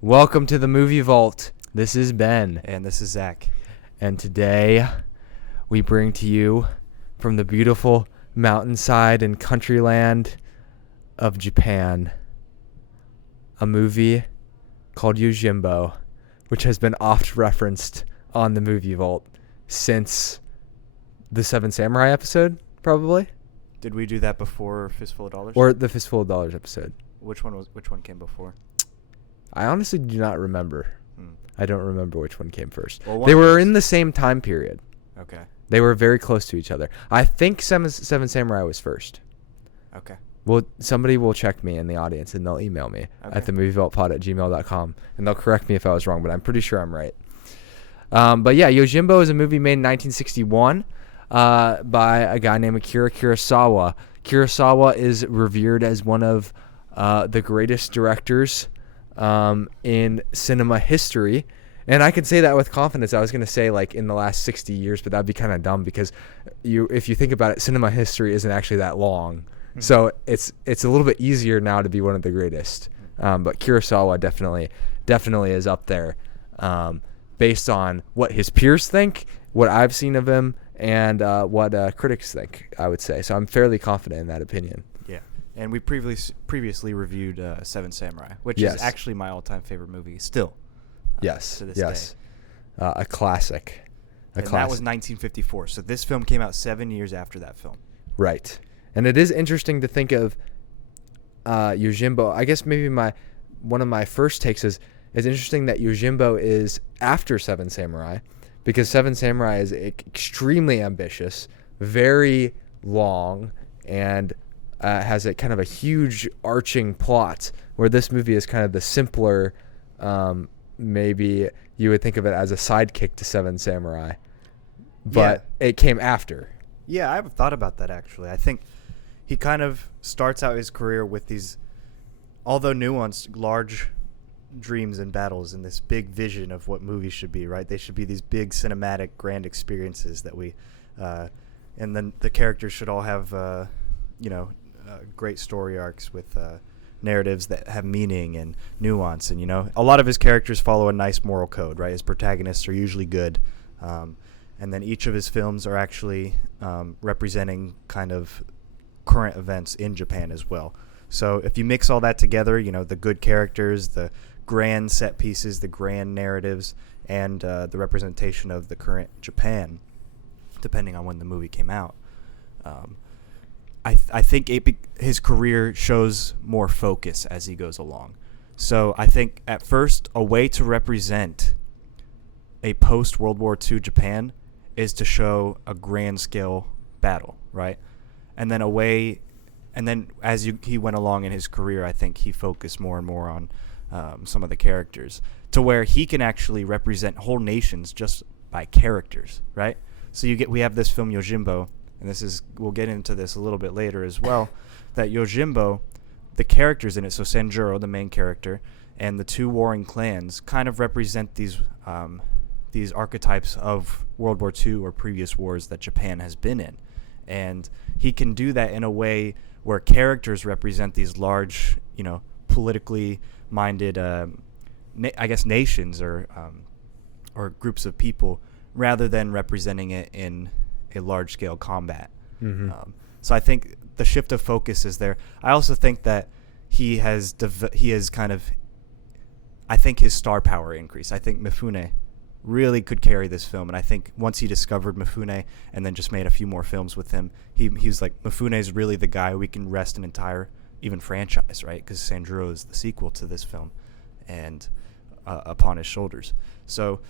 Welcome to the Movie Vault. This is Ben. And this is Zach. And today we bring to you from the beautiful mountainside and countryland of Japan a movie called Yojimbo, which has been oft referenced on the Movie Vault since the Seven Samurai episode, probably. Did we do that before Fistful of Dollars? Or the Fistful of Dollars episode. Which one came before? I honestly do not remember. Hmm. I don't remember which one came first. Well, they were in the same time period. Okay. They were very close to each other. I think Seven Samurai was first. Okay. Well, somebody will check me in the audience, and they'll email me at themovievaultpod@gmail.com, and they'll correct me if I was wrong, but I'm pretty sure I'm right. But yeah, Yojimbo is a movie made in 1961 by a guy named Akira Kurosawa. Kurosawa is revered as one of the greatest directors in cinema history. And I can say that with confidence. I was going to say like in the last 60 years, but that'd be kind of dumb because if you think about it, cinema history isn't actually that long. Mm-hmm. So it's a little bit easier now to be one of the greatest. But Kurosawa definitely is up there based on what his peers think, what I've seen of him, and what critics think, I would say. So I'm fairly confident in that opinion. Yeah. And we previously reviewed Seven Samurai, which is actually my all-time favorite movie still. Yes. To this yes. day. A classic. That was 1954. So this film came out 7 years after that film. Right. And it is interesting to think of Yojimbo. I guess maybe one of my first takes is it's interesting that Yojimbo is after Seven Samurai, because Seven Samurai is extremely ambitious, very long, and has a kind of a huge arching plot, where this movie is kind of the simpler. Maybe you would think of it as a sidekick to Seven Samurai, but it came after. Yeah, I've thought about that actually. I think he kind of starts out his career with these, although nuanced, large dreams and battles and this big vision of what movies should be, right? They should be these big cinematic grand experiences that we, and then the characters should all have, great story arcs with narratives that have meaning and nuance. And, a lot of his characters follow a nice moral code, right? His protagonists are usually good. And then each of his films are actually representing kind of current events in Japan as well. So if you mix all that together, the good characters, the grand set pieces, the grand narratives, and the representation of the current Japan, depending on when the movie came out, I think his career shows more focus as he goes along. So I think at first a way to represent a post-World War II Japan is to show a grand scale battle, right? And then as he went along in his career, I think he focused more and more on some of the characters, to where he can actually represent whole nations just by characters, right? So we have this film Yojimbo, and we'll get into this a little bit later as well, that Yojimbo, the characters in it, so Sanjura, the main character, and the two warring clans kind of represent these archetypes of World War II or previous wars that Japan has been in. And he can do that in a way where characters represent these large, politically minded, nations or groups of people, rather than representing it in a large-scale combat. Mm-hmm. So I think the shift of focus is there. I also think that he has kind of, I think his star power increased. I think Mifune really could carry this film, and I think once he discovered Mifune and then just made a few more films with him, he was like, Mifune is really the guy we can rest an entire even franchise, right? Because Sanjura is the sequel to this film, and upon his shoulders. So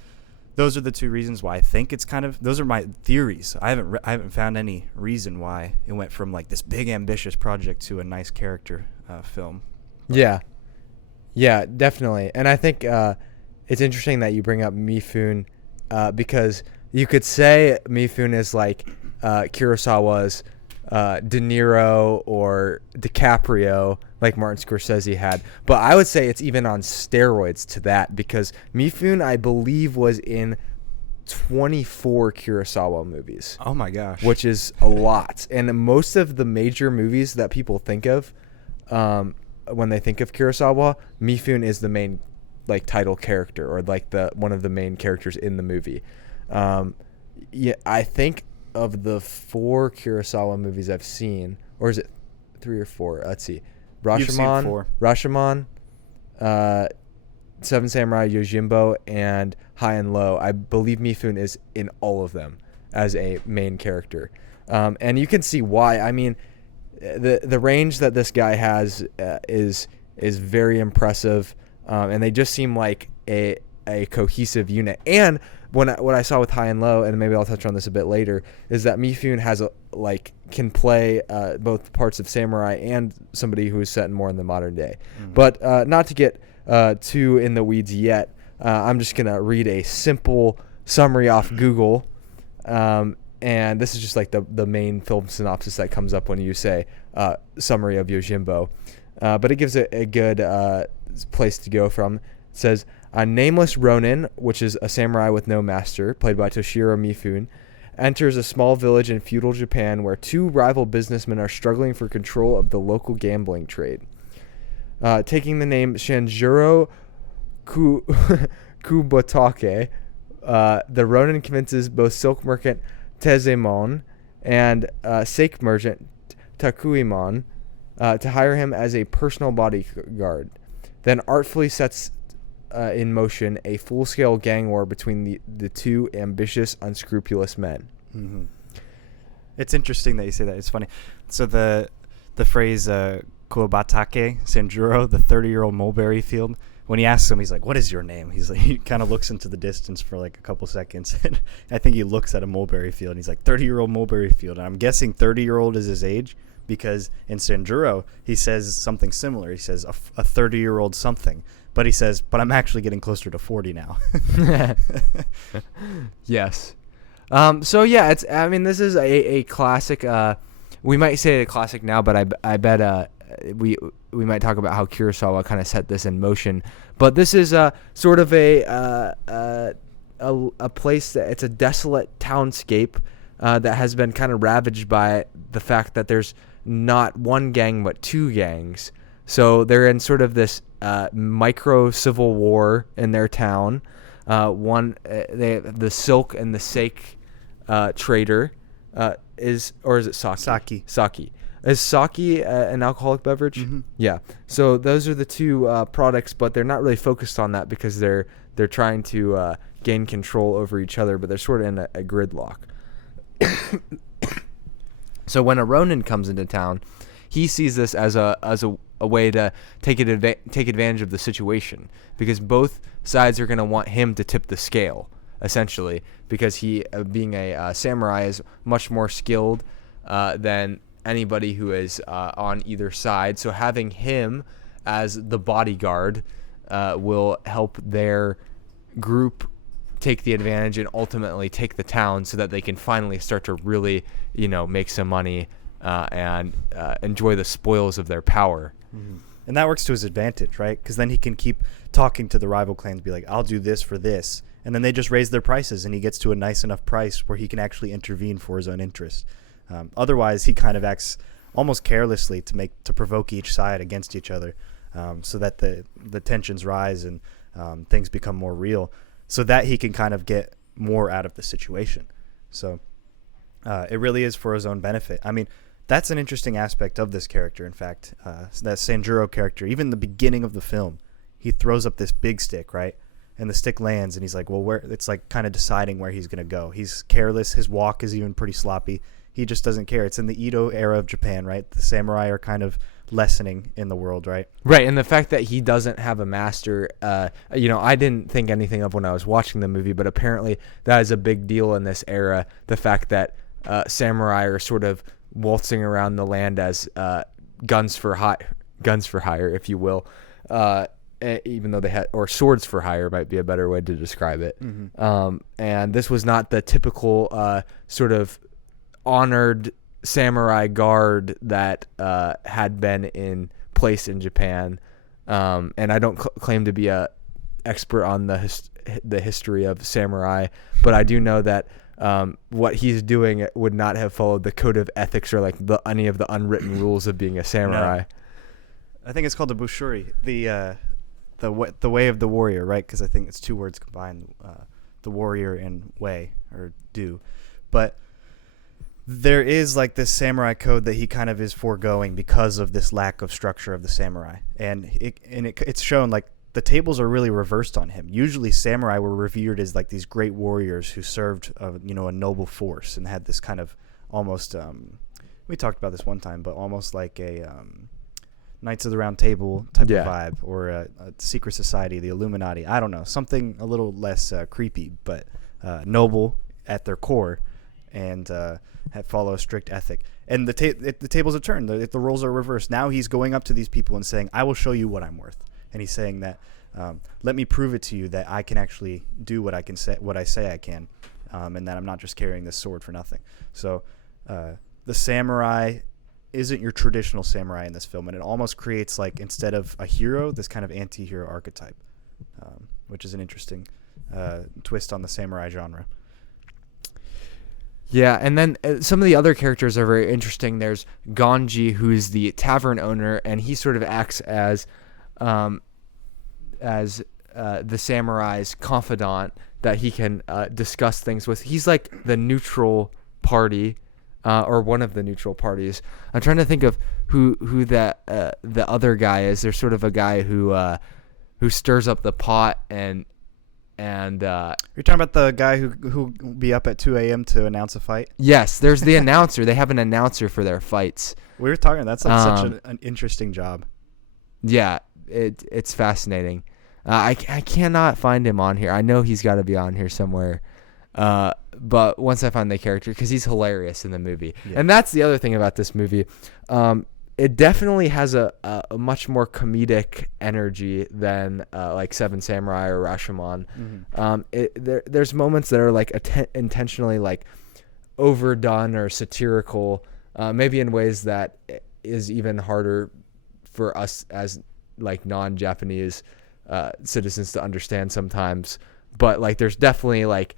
those are the two reasons why I think it's kind of, those are my theories. I haven't found any reason why it went from like this big ambitious project to a nice character film. Yeah, definitely. And I think it's interesting that you bring up Mifune, because you could say Mifune is like Kurosawa's De Niro or DiCaprio, like Martin Scorsese had. But I would say it's even on steroids to that, because Mifune, I believe, was in 24 Kurosawa movies. Oh my gosh. Which is a lot. And most of the major movies that people think of when they think of Kurosawa, Mifune is the main like title character or like the one of the main characters in the movie. Yeah, I think of the 4 Kurosawa movies I've seen, or is it 3 or 4? Let's see. You've seen 4. Rashomon, Seven Samurai, Yojimbo, and High and Low. I believe Mifune is in all of them as a main character. And you can see why. I mean, the range that this guy has is very impressive, and they just seem like a cohesive unit. And what I saw with High and Low, and maybe I'll touch on this a bit later, is that Mifune has can play both parts of samurai and somebody who is set more in the modern day. Mm-hmm. But not to get too in the weeds yet, I'm just gonna read a simple summary off Google. And this is just like the main film synopsis that comes up when you say summary of Yojimbo. But it gives a good place to go from. It says, a nameless Ronin, which is a samurai with no master, played by Toshiro Mifune, enters a small village in feudal Japan where 2 rival businessmen are struggling for control of the local gambling trade. Taking the name Sanjura Kubatake, the Ronin convinces both silk merchant Tezemon and sake merchant Takuimon to hire him as a personal bodyguard, then artfully sets in motion a full-scale gang war between the 2 ambitious, unscrupulous men. Mm-hmm. It's interesting that you say that. It's funny. So the phrase Kubatake Sanjuro, the 30-year-old mulberry field, when he asks him, he's like, what is your name? He's like, he kind of looks into the distance for like a couple seconds. And I think he looks at a mulberry field, and he's like, 30-year-old mulberry field. And I'm guessing 30-year-old is his age, because in Sanjuro, he says something similar. He says a 30-year-old something. But he says, but I'm actually getting closer to 40 now. Yes. So, yeah, this is a classic. We might say a classic now, but I bet we might talk about how Kurosawa kind of set this in motion. But this is sort of a place that it's a desolate townscape that has been kind of ravaged by the fact that there's not one gang but 2 gangs. So they're in sort of this micro civil war in their town. The silk and the sake trader is it sake? Sake. Is sake an alcoholic beverage? Mm-hmm. Yeah. So those are the 2 products, but they're not really focused on that because they're trying to gain control over each other, but they're sort of in a gridlock. So when a Ronin comes into town, he sees this as a way to take advantage of the situation, because both sides are going to want him to tip the scale, essentially, because he, being a samurai, is much more skilled than anybody who is on either side. So having him as the bodyguard will help their group take the advantage and ultimately take the town, so that they can finally start to really, make some money and enjoy the spoils of their power. Mm-hmm. And that works to his advantage, right? Because then he can keep talking to the rival clans, be like, I'll do this for this. And then they just raise their prices, and he gets to a nice enough price where he can actually intervene for his own interest. Otherwise, he kind of acts almost carelessly to provoke each side against each other, so that the tensions rise and things become more real, so that he can kind of get more out of the situation. So it really is for his own benefit. I mean, that's an interesting aspect of this character, in fact. That Sanjuro character, even the beginning of the film, he throws up this big stick, right? And the stick lands, and he's like, well, where? It's like kind of deciding where he's going to go. He's careless. His walk is even pretty sloppy. He just doesn't care. It's in the Edo era of Japan, right? The samurai are kind of lessening in the world, right? Right, and the fact that he doesn't have a master, I didn't think anything of when I was watching the movie, but apparently that is a big deal in this era, the fact that samurai are sort of waltzing around the land as guns for hire, if you will, even though they had, or swords for hire might be a better way to describe it. Mm-hmm. And this was not the typical sort of honored samurai guard that had been in place in Japan. And I don't claim to be a expert on the history of samurai, but I do know that what he's doing would not have followed the code of ethics or like any of the unwritten rules of being a samurai. No. I think it's called the bushuri. the way of the warrior, right? Because I think it's two words combined, the warrior and way or do, but there is like this samurai code that he kind of is foregoing because of this lack of structure of the samurai, and it's shown like the tables are really reversed on him. Usually, samurai were revered as like these great warriors who served a noble force and had this kind of almost we talked about this one time, but almost like a Knights of the Round Table type of vibe, or a secret society, the Illuminati. I don't know, something a little less creepy, but noble at their core, and follow a strict ethic. And the tables are turned. The roles are reversed. Now he's going up to these people and saying, "I will show you what I'm worth." And he's saying that, "Let me prove it to you that I can actually do what I say I can, and that I'm not just carrying this sword for nothing." So the samurai isn't your traditional samurai in this film, and it almost creates, like, instead of a hero, this kind of anti-hero archetype, which is an interesting twist on the samurai genre. Yeah, and then some of the other characters are very interesting. There's Ganji, who's the tavern owner, and he sort of acts as the samurai's confidant that he can discuss things with. He's like the neutral party, or one of the neutral parties. I'm trying to think of who that the other guy is. There's sort of a guy who stirs up the pot and you're talking about the guy who be up at 2 a.m. to announce a fight? Yes, there's the announcer. They have an announcer for their fights. We were talking. That's like such an interesting job. Yeah, it's fascinating. I cannot find him on here. I know he's got to be on here somewhere. But once I find the character, because he's hilarious in the movie. Yeah. And that's the other thing about this movie. It definitely has a much more comedic energy than like Seven Samurai or Rashomon. Mm-hmm. There's moments that are like intentionally like overdone or satirical, maybe in ways that is even harder for us as like non-Japanese citizens to understand sometimes. But like there's definitely like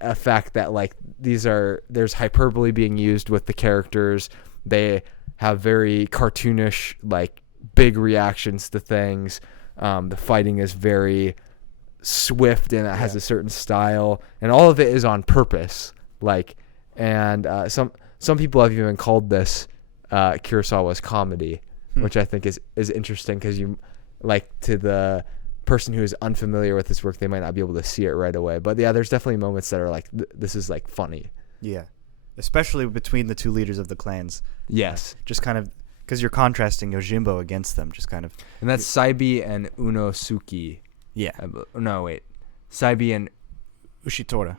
a fact that like there's hyperbole being used with the characters. They have very cartoonish, like, big reactions to things. The fighting is very swift and it has a certain style, and all of it is on purpose. Like, and some people have even called this Kurosawa's comedy, which I think is interesting, because you, like, to the person who is unfamiliar with this work, they might not be able to see it right away. But yeah, there's definitely moments that are like, this is like funny. Yeah. Especially between the two leaders of the clans. Yes. Just kind of, because you're contrasting Yojimbo against them, just kind of. And that's Saibi and Unosuke. Yeah. No, wait. Saibi and Ushitora,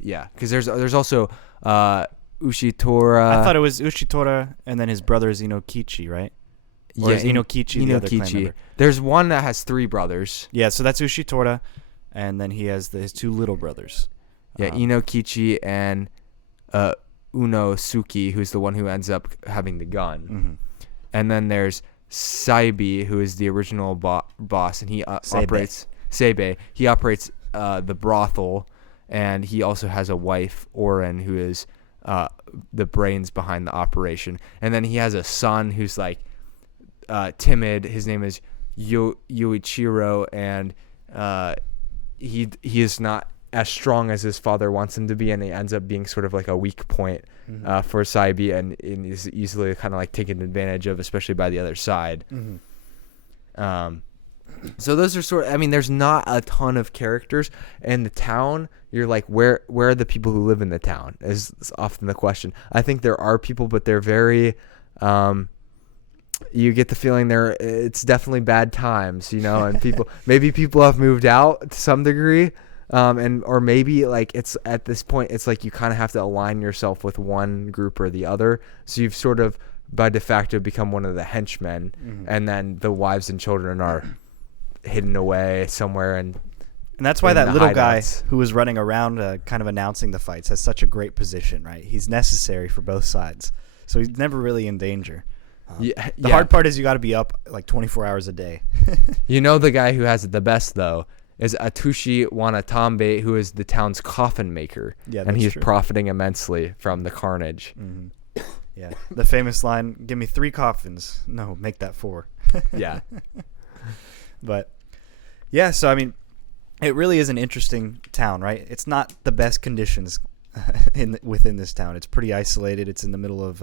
yeah. Because there's also Ushitora. I thought it was Ushitora and then his brother is Inokichi, right? Or is Inokichi the other clan member? There's one that has 3 brothers. Yeah, so that's Ushitora, and then he has his 2 little brothers. Yeah, Inokichi and Unosuke, who's the one who ends up having the gun. Mm-hmm. And then there's Saibi, who is the original boss, and he operates Seibe. He operates the brothel, and he also has a wife, Oren, who is the brains behind the operation. And then he has a son who's like timid. His name is Yoichiro, and he is not as strong as his father wants him to be, and he ends up being sort of like a weak point for Saibi, and is easily kind of like taken advantage of, especially by the other side. Mm-hmm. So those are sort of, I mean, there's not a ton of characters in the town. You're like, where are the people who live in the town is often the question. I think there are people, but they're very, you get the feeling it's definitely bad times, and maybe people have moved out to some degree. Or maybe like it's at this point, it's like you kind of have to align yourself with one group or the other. So you've sort of by de facto become one of the henchmen, and then the wives and children are hidden away somewhere. And that's why that little guy who was running around kind of announcing the fights has such a great position, right? He's necessary for both sides. So he's never really in danger. The hard part is you got to be up like 24 hours a day. The guy who has it the best, though, is Atushi Wanatambe, who is the town's coffin maker. Yeah, and he's profiting immensely from the carnage. Mm-hmm. Yeah, the famous line, "Give me 3 coffins." No, make that 4. Yeah. But Yeah, so I mean, it really is an interesting town, right? It's not the best conditions within this town. It's pretty isolated. It's in the middle of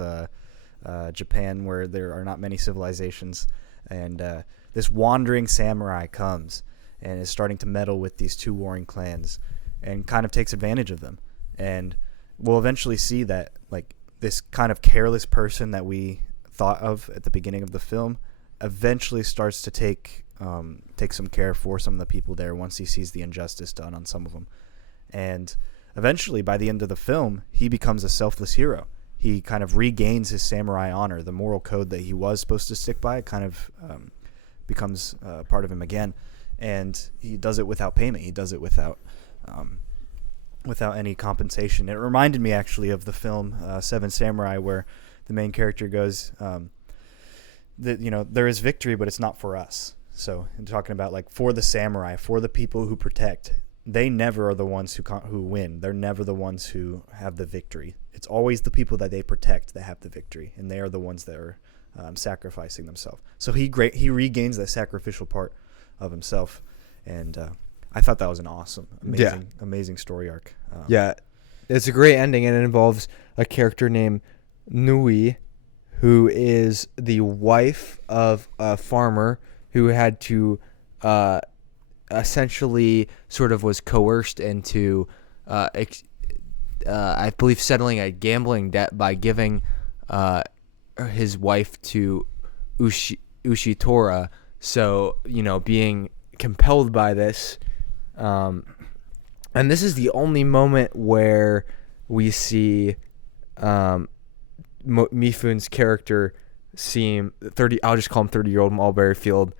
Japan, where there are not many civilizations, and this wandering samurai comes and is starting to meddle with these two warring clans, and kind of takes advantage of them. And we'll eventually see that, like, this kind of careless person that we thought of at the beginning of the film eventually starts to take some care for some of the people there once he sees the injustice done on some of them. And eventually, by the end of the film, he becomes a selfless hero. He kind of regains his samurai honor. The moral code that he was supposed to stick by kind of becomes part of him again. And he does it without payment. He does it without any compensation. It reminded me, actually, of the film Seven Samurai, where the main character goes, that, you know, there is victory, but it's not for us. So, I'm talking about, like, for the samurai, for the people who protect, they never are the ones who win. They're never the ones who have the victory. It's always the people that they protect that have the victory, and they are the ones that are sacrificing themselves. So he regains that sacrificial part of himself, and I thought that was an awesome, amazing story arc. Yeah, it's a great ending, and it involves a character named Nui, who is the wife of a farmer who had to essentially sort of was coerced into, I believe, settling a gambling debt by giving his wife to Ushitora. So, you know, being compelled by this. And this is the only moment where we see Mifun's character seem 30. I'll just call him 30-year-old Mulberry Field.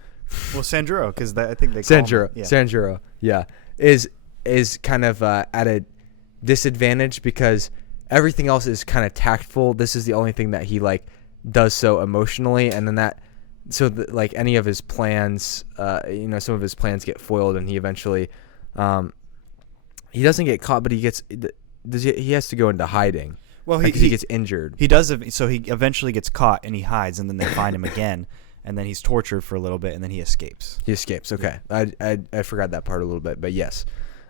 Well, Sanjuro, because I think they call Sanjuro. him, yeah. Sanjuro, yeah, is kind of at a disadvantage because everything else is kind of tactful. This is the only thing that he like does so emotionally, and then like any of his plans, some of his plans get foiled, and he eventually, he doesn't get caught, but he has to go into hiding. Well, he gets injured. He does, so he eventually gets caught and he hides, and then they find him again. And then he's tortured for a little bit, and then he escapes. Okay. Yeah. I forgot that part a little bit, but yes,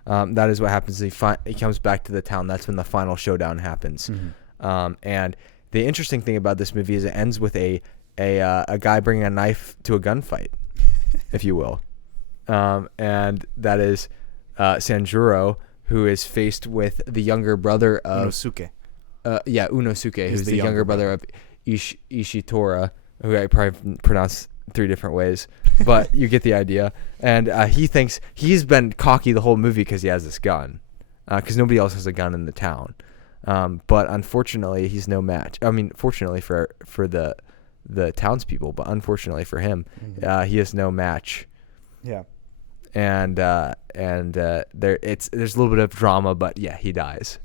that is what happens. He comes back to the town. That's when the final showdown happens. Mm-hmm. And the interesting thing about this movie is it ends with a guy bringing a knife to a gunfight, if you will, and that is Sanjuro, who is faced with the younger brother of Unosuke. Unosuke, who's the younger brother of Ishitora, who I probably pronounced 3 different ways, but you get the idea. And he thinks he's been cocky the whole movie because he has this gun, because nobody else has a gun in the town. But unfortunately, he's no match. I mean, fortunately for the townspeople, but unfortunately for him, he is no match. Yeah. And there's a little bit of drama, but yeah, he dies,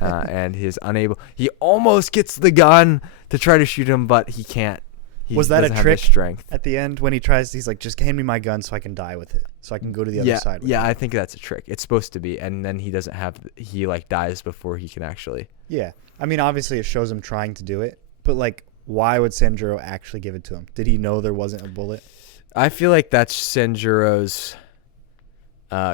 and he's unable. He almost gets the gun to try to shoot him, but he can't. Was that a trick strength at the end when he tries? He's like, just hand me my gun so I can die with it, so I can go to the other side. Yeah, I think that's a trick. It's supposed to be, and then he doesn't have. He like dies before he can actually. Yeah, I mean, obviously it shows him trying to do it, but like, why would Sanjuro actually give it to him? Did he know there wasn't a bullet? I feel like that's Sanjuro's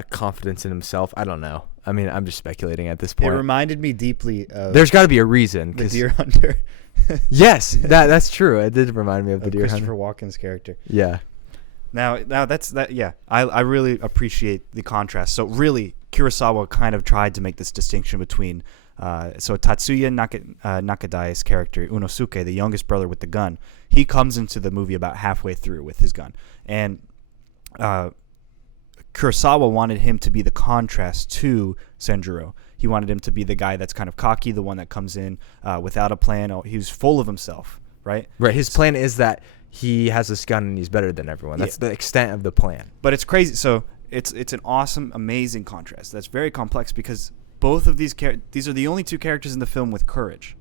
confidence in himself. I don't know. I mean, I'm just speculating at this point. It reminded me deeply of. There's got to be a reason. The Deer Hunter. Yes, that's true. It did remind me of the Deer Hunter. Christopher Walken's character. Yeah. Now that's that. Yeah, I really appreciate the contrast. So really, Kurosawa kind of tried to make this distinction between. So Tatsuya Nakadai's character, Unosuke, the youngest brother with the gun, he comes into the movie about halfway through with his gun, and Kurosawa wanted him to be the contrast to Sanjuro. He wanted him to be the guy that's kind of cocky, the one that comes in without a plan. He was full of himself, right? Right. His plan is that he has this gun and he's better than everyone. That's the extent of the plan. But it's crazy. So it's an awesome, amazing contrast. That's very complex because both of these are the only 2 characters in the film with courage,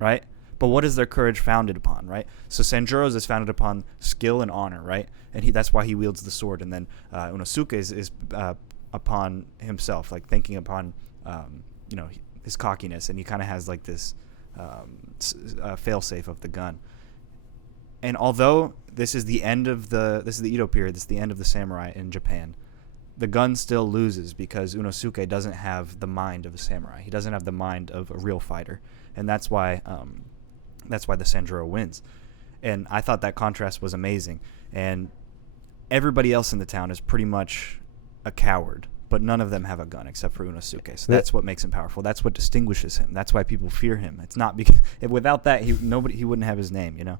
right? But what is their courage founded upon, right? So Sanjuro's is founded upon skill and honor, right? And that's why he wields the sword. And then Unosuke is upon himself, like thinking upon his cockiness, and he kind of has like this failsafe of the gun. And although this is the Edo period, this is the end of the samurai in Japan, the gun still loses because Unosuke doesn't have the mind of a samurai. He doesn't have the mind of a real fighter, and that's why the Sanjuro wins. And I thought that contrast was amazing. And everybody else in the town is pretty much a coward, but none of them have a gun except for Unosuke. So that's what makes him powerful. That's what distinguishes him. That's why people fear him. It's not because without that he wouldn't have his name. So.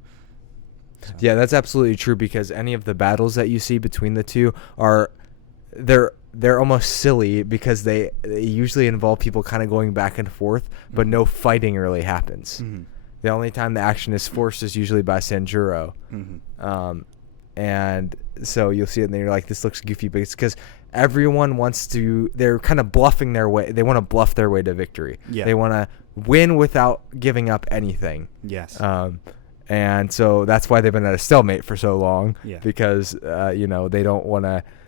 Yeah, that's absolutely true, because any of the battles that you see between the two they're almost silly, because they usually involve people kind of going back and forth, but no fighting really happens. Mm-hmm. The only time the action is forced is usually by Sanjuro. Mm-hmm. And so you'll see it and you're like, this looks goofy, but it's because everyone they're kind of bluffing their way. They want to bluff their way to victory. Yeah. They want to win without giving up anything. Yes. And so that's why they've been at a stalemate for so long, yeah. because,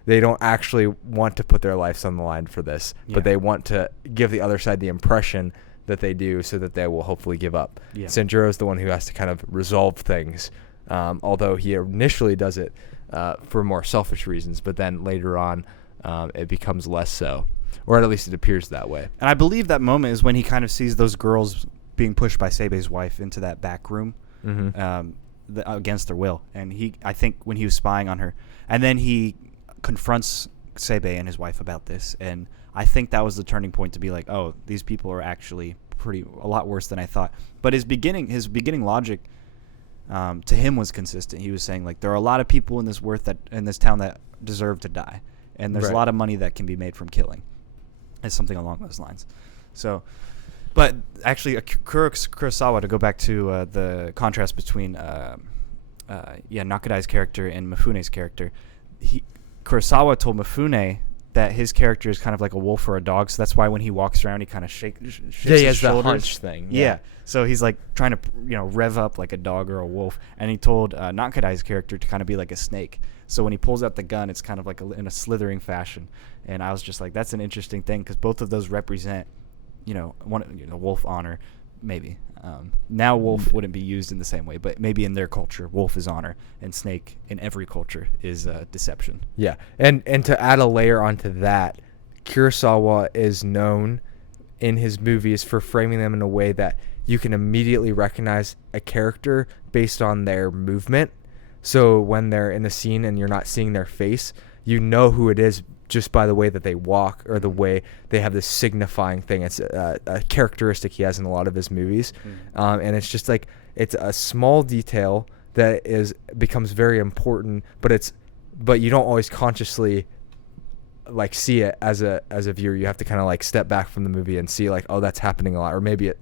they don't actually want to put their lives on the line for this, but they want to give the other side the impression that they do, so that they will hopefully give up. Yeah. Sanjuro is the one who has to kind of resolve things, although he initially does it for more selfish reasons, but then later on it becomes less so, or at least it appears that way. And I believe that moment is when he kind of sees those girls being pushed by Seibei's wife into that back room. Mm-hmm. Against their will, and I think when he was spying on her, and then he confronts Seibei and his wife about this, and I think that was the turning point to be like, oh, these people are actually a lot worse than I thought. But his beginning logic to him was consistent. He was saying, like, there are a lot of people in this town that deserve to die, and there's a lot of money that can be made from killing. It's something along those lines. So. But actually, Akira Kurosawa, to go back to the contrast between Nakadai's character and Mifune's character, Kurosawa told Mifune that his character is kind of like a wolf or a dog, so that's why when he walks around, he kind of shakes his shoulders. He has the hunch thing. Yeah. So he's like trying to rev up like a dog or a wolf, and he told Nakadai's character to kind of be like a snake. So when he pulls out the gun, it's kind of like in a slithering fashion, and I was just like, that's an interesting thing, because both of those represent wolf honor, maybe. Now wolf wouldn't be used in the same way, but maybe in their culture, wolf is honor, and snake in every culture is deception. Yeah, and to add a layer onto that, Kurosawa is known in his movies for framing them in a way that you can immediately recognize a character based on their movement. So when they're in a scene and you're not seeing their face, you know who it is just by the way that they walk, or the way they have this signifying thing. It's a characteristic he has in a lot of his movies. And it's just like, it's a small detail that becomes very important, but you don't always consciously like see it as a viewer. You have to kind of like step back from the movie and see like, oh, that's happening a lot. Or maybe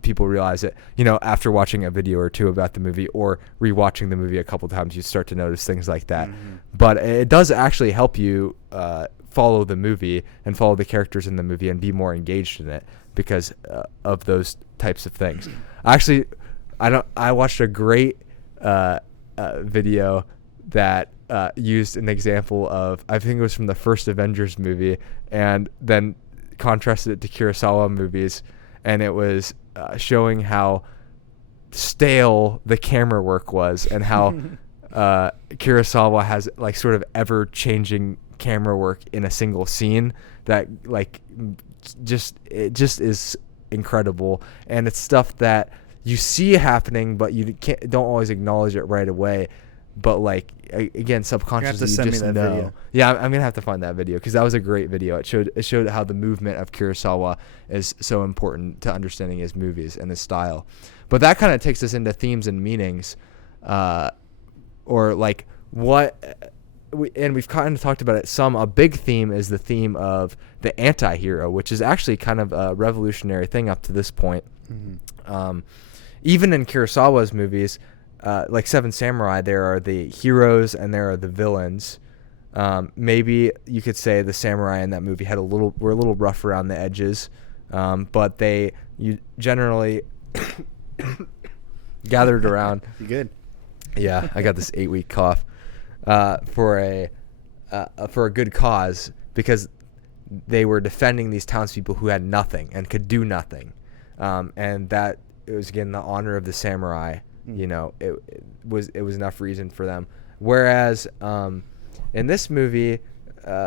people realize it, after watching a video or two about the movie, or rewatching the movie a couple times, you start to notice things like that. Mm-hmm. But it does actually help you follow the movie and follow the characters in the movie and be more engaged in it because of those types of things. Actually, I watched a great video that used an example of, I think it was from the first Avengers movie, and then contrasted it to Kurosawa movies, and it was showing how stale the camera work was, and how Kurosawa has like sort of ever-changing camera work in a single scene that like it just is incredible, and it's stuff that you see happening, but you don't always acknowledge it right away. But like again, subconsciously you just know. Video. Yeah, I'm gonna have to find that video because that was a great video. It showed how the movement of Kurosawa is so important to understanding his movies and his style. But that kind of takes us into themes and meanings, or like we've kind of talked about it some. A big theme is the theme of the anti-hero, which is actually kind of a revolutionary thing up to this point. Mm-hmm. Even in Kurosawa's movies, like Seven Samurai, there are the heroes and there are the villains. Maybe you could say the samurai in that movie were a little rough around the edges, but you generally gathered around. You good? Yeah, I got this 8-week cough for a good cause, because they were defending these townspeople who had nothing and could do nothing, and that it was again the honor of the samurai. It was enough reason for them. Whereas in this movie,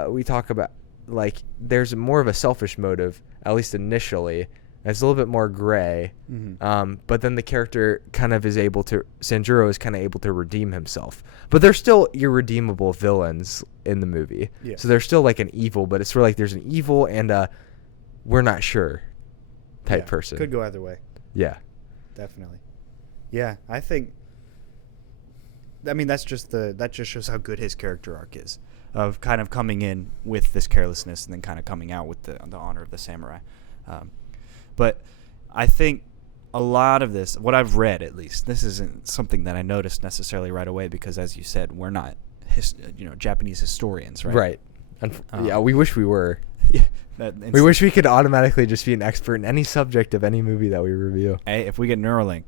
we talk about, like, there's more of a selfish motive, at least initially. It's a little bit more gray. But then the character kind of is able to, Sanjuro is kind of able to redeem himself. But they're still irredeemable villains in the movie. Yeah. So they're still like an evil, but it's sort of like there's an evil and a we're not sure type person. Could go either way. Yeah. Definitely. Yeah, I think, I mean, that just shows how good his character arc is, of kind of coming in with this carelessness and then kind of coming out with the honor of the samurai. But I think a lot of this, what I've read at least, this isn't something that I noticed necessarily right away because, as you said, we're not Japanese historians, right? Right. Yeah, we wish we were. Yeah, we wish we could automatically just be an expert in any subject of any movie that we review. Hey, if we get Neuralink.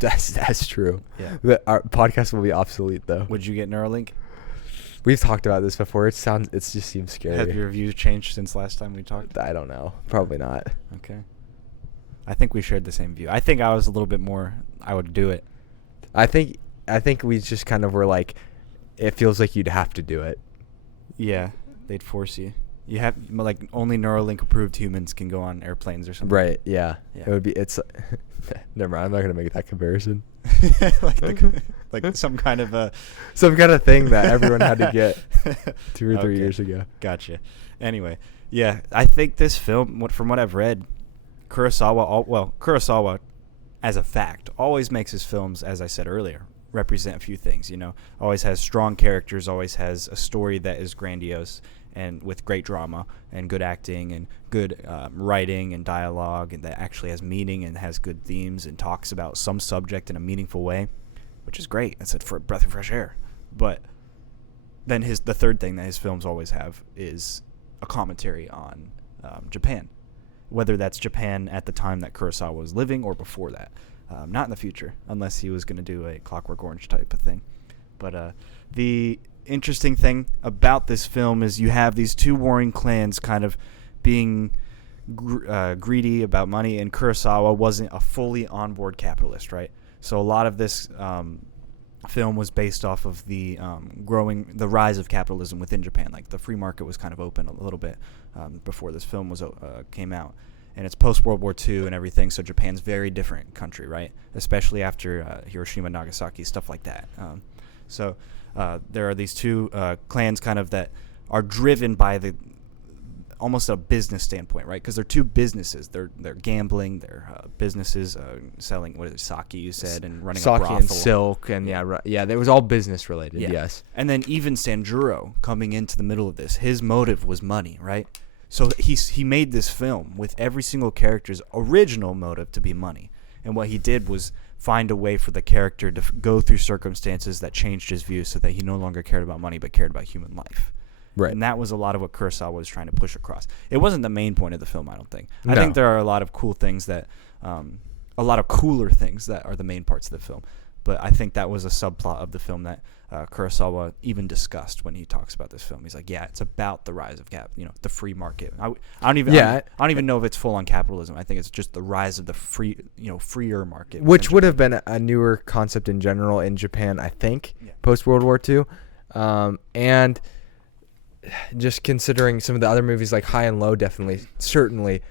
That's true. Yeah. Our podcast will be obsolete, though. Would you get Neuralink? We've talked about this before. It just seems scary. Have your views changed since last time we talked? I don't know. Probably not. Okay. I think we shared the same view. I think I was a little bit more, I would do it. I think we just kind of were like, it feels like you'd have to do it. Yeah, they'd force you. You have, like, only Neuralink approved humans can go on airplanes or something. Right, yeah. It would be, never mind, I'm not going to make that comparison. like some kind of thing that everyone had to get 2 or 3 years ago. Gotcha. Anyway, yeah, I think this film, from what I've read, Kurosawa, as a fact, always makes his films, as I said earlier, represent a few things, always has strong characters, always has a story that is grandiose and with great drama and good acting and good writing and dialogue, and that actually has meaning and has good themes and talks about some subject in a meaningful way, which is great. That's a breath of fresh air. But then the third thing that his films always have is a commentary on Japan, whether that's Japan at the time that Kurosawa was living or before that. Not in the future, unless he was going to do a Clockwork Orange type of thing. But the interesting thing about this film is you have these two warring clans kind of being greedy about money, and Kurosawa wasn't a fully on-board capitalist, right? So a lot of this film was based off of the rise of capitalism within Japan. Like, the free market was kind of open a little bit before this film came out. And it's post-World War II and everything, so Japan's very different country, right? Especially after Hiroshima, Nagasaki, stuff like that. So there are these two clans kind of that are driven by almost a business standpoint, right? Because they're two businesses. They're gambling, they're businesses selling, what is it, sake, you said, and running a brothel. Sake and silk, and yeah, it was all business related, yes. And then even Sanjuro coming into the middle of this, his motive was money, right? So he made this film with every single character's original motive to be money. And what he did was find a way for the character to go through circumstances that changed his views so that he no longer cared about money but cared about human life. Right. And that was a lot of what Kurosawa was trying to push across. It wasn't the main point of the film, I don't think. No. I think there are a lot of cool things a lot of cooler things that are the main parts of the film. But I think that was a subplot of the film that Kurosawa even discussed when he talks about this film. He's like, yeah, it's about the rise of the free market. I don't even know if it's full on capitalism. I think it's just the rise of the freer market, which would have been a newer concept in general in Japan, I think, post World War II, and just considering some of the other movies like High and Low, certainly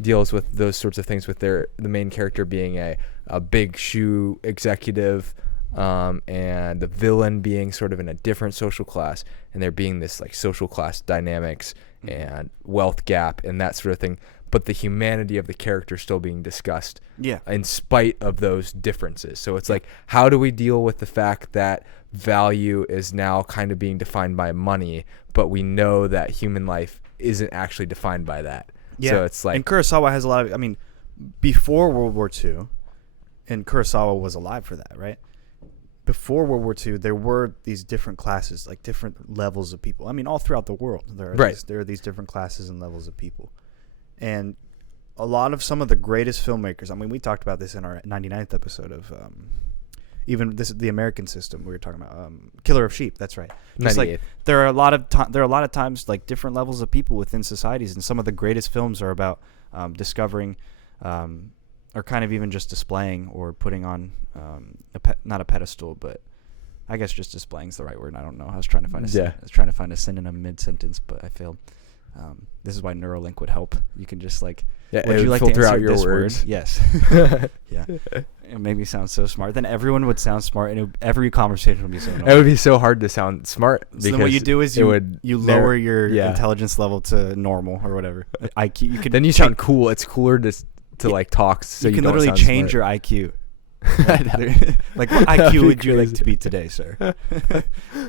deals with those sorts of things, with the main character being a big shoe executive, and the villain being sort of in a different social class, and there being this like social class dynamics and wealth gap and that sort of thing, but the humanity of the character still being discussed in spite of those differences. So it's like, how do we deal with the fact that value is now kind of being defined by money, but we know that human life isn't actually defined by that? Yeah. So it's like, and Kurosawa has a lot of, before World War II, and Kurosawa was alive for that, right? Before World War II, there were these different classes, like different levels of people. All throughout the world, there are these different classes and levels of people. And a lot of some of the greatest filmmakers, we talked about this in our 99th episode of even the American System. We were talking about Killer of Sheep. That's right. Just like there are a lot of times like different levels of people within societies, and some of the greatest films are about discovering, or kind of even just displaying or putting on not a pedestal, but I guess just displaying is the right word. I don't know. I was trying to find Yeah. a synonym mid-sentence, but I failed. This is why Neuralink would help. You can just like, Yeah, would it you would like to filter out insert your this words. word? Yes. Yeah. It made me sound so smart. Then everyone would sound smart, and every conversation would be so It annoying. would be so hard to sound smart. So then what you do is it would you lower your yeah. intelligence level to normal or whatever. IQ. You could Then you sound cool. It's cooler to like talk. So you you can don't literally sound change smart. your IQ. Like what That'd IQ be would you like crazy. to be today, sir? I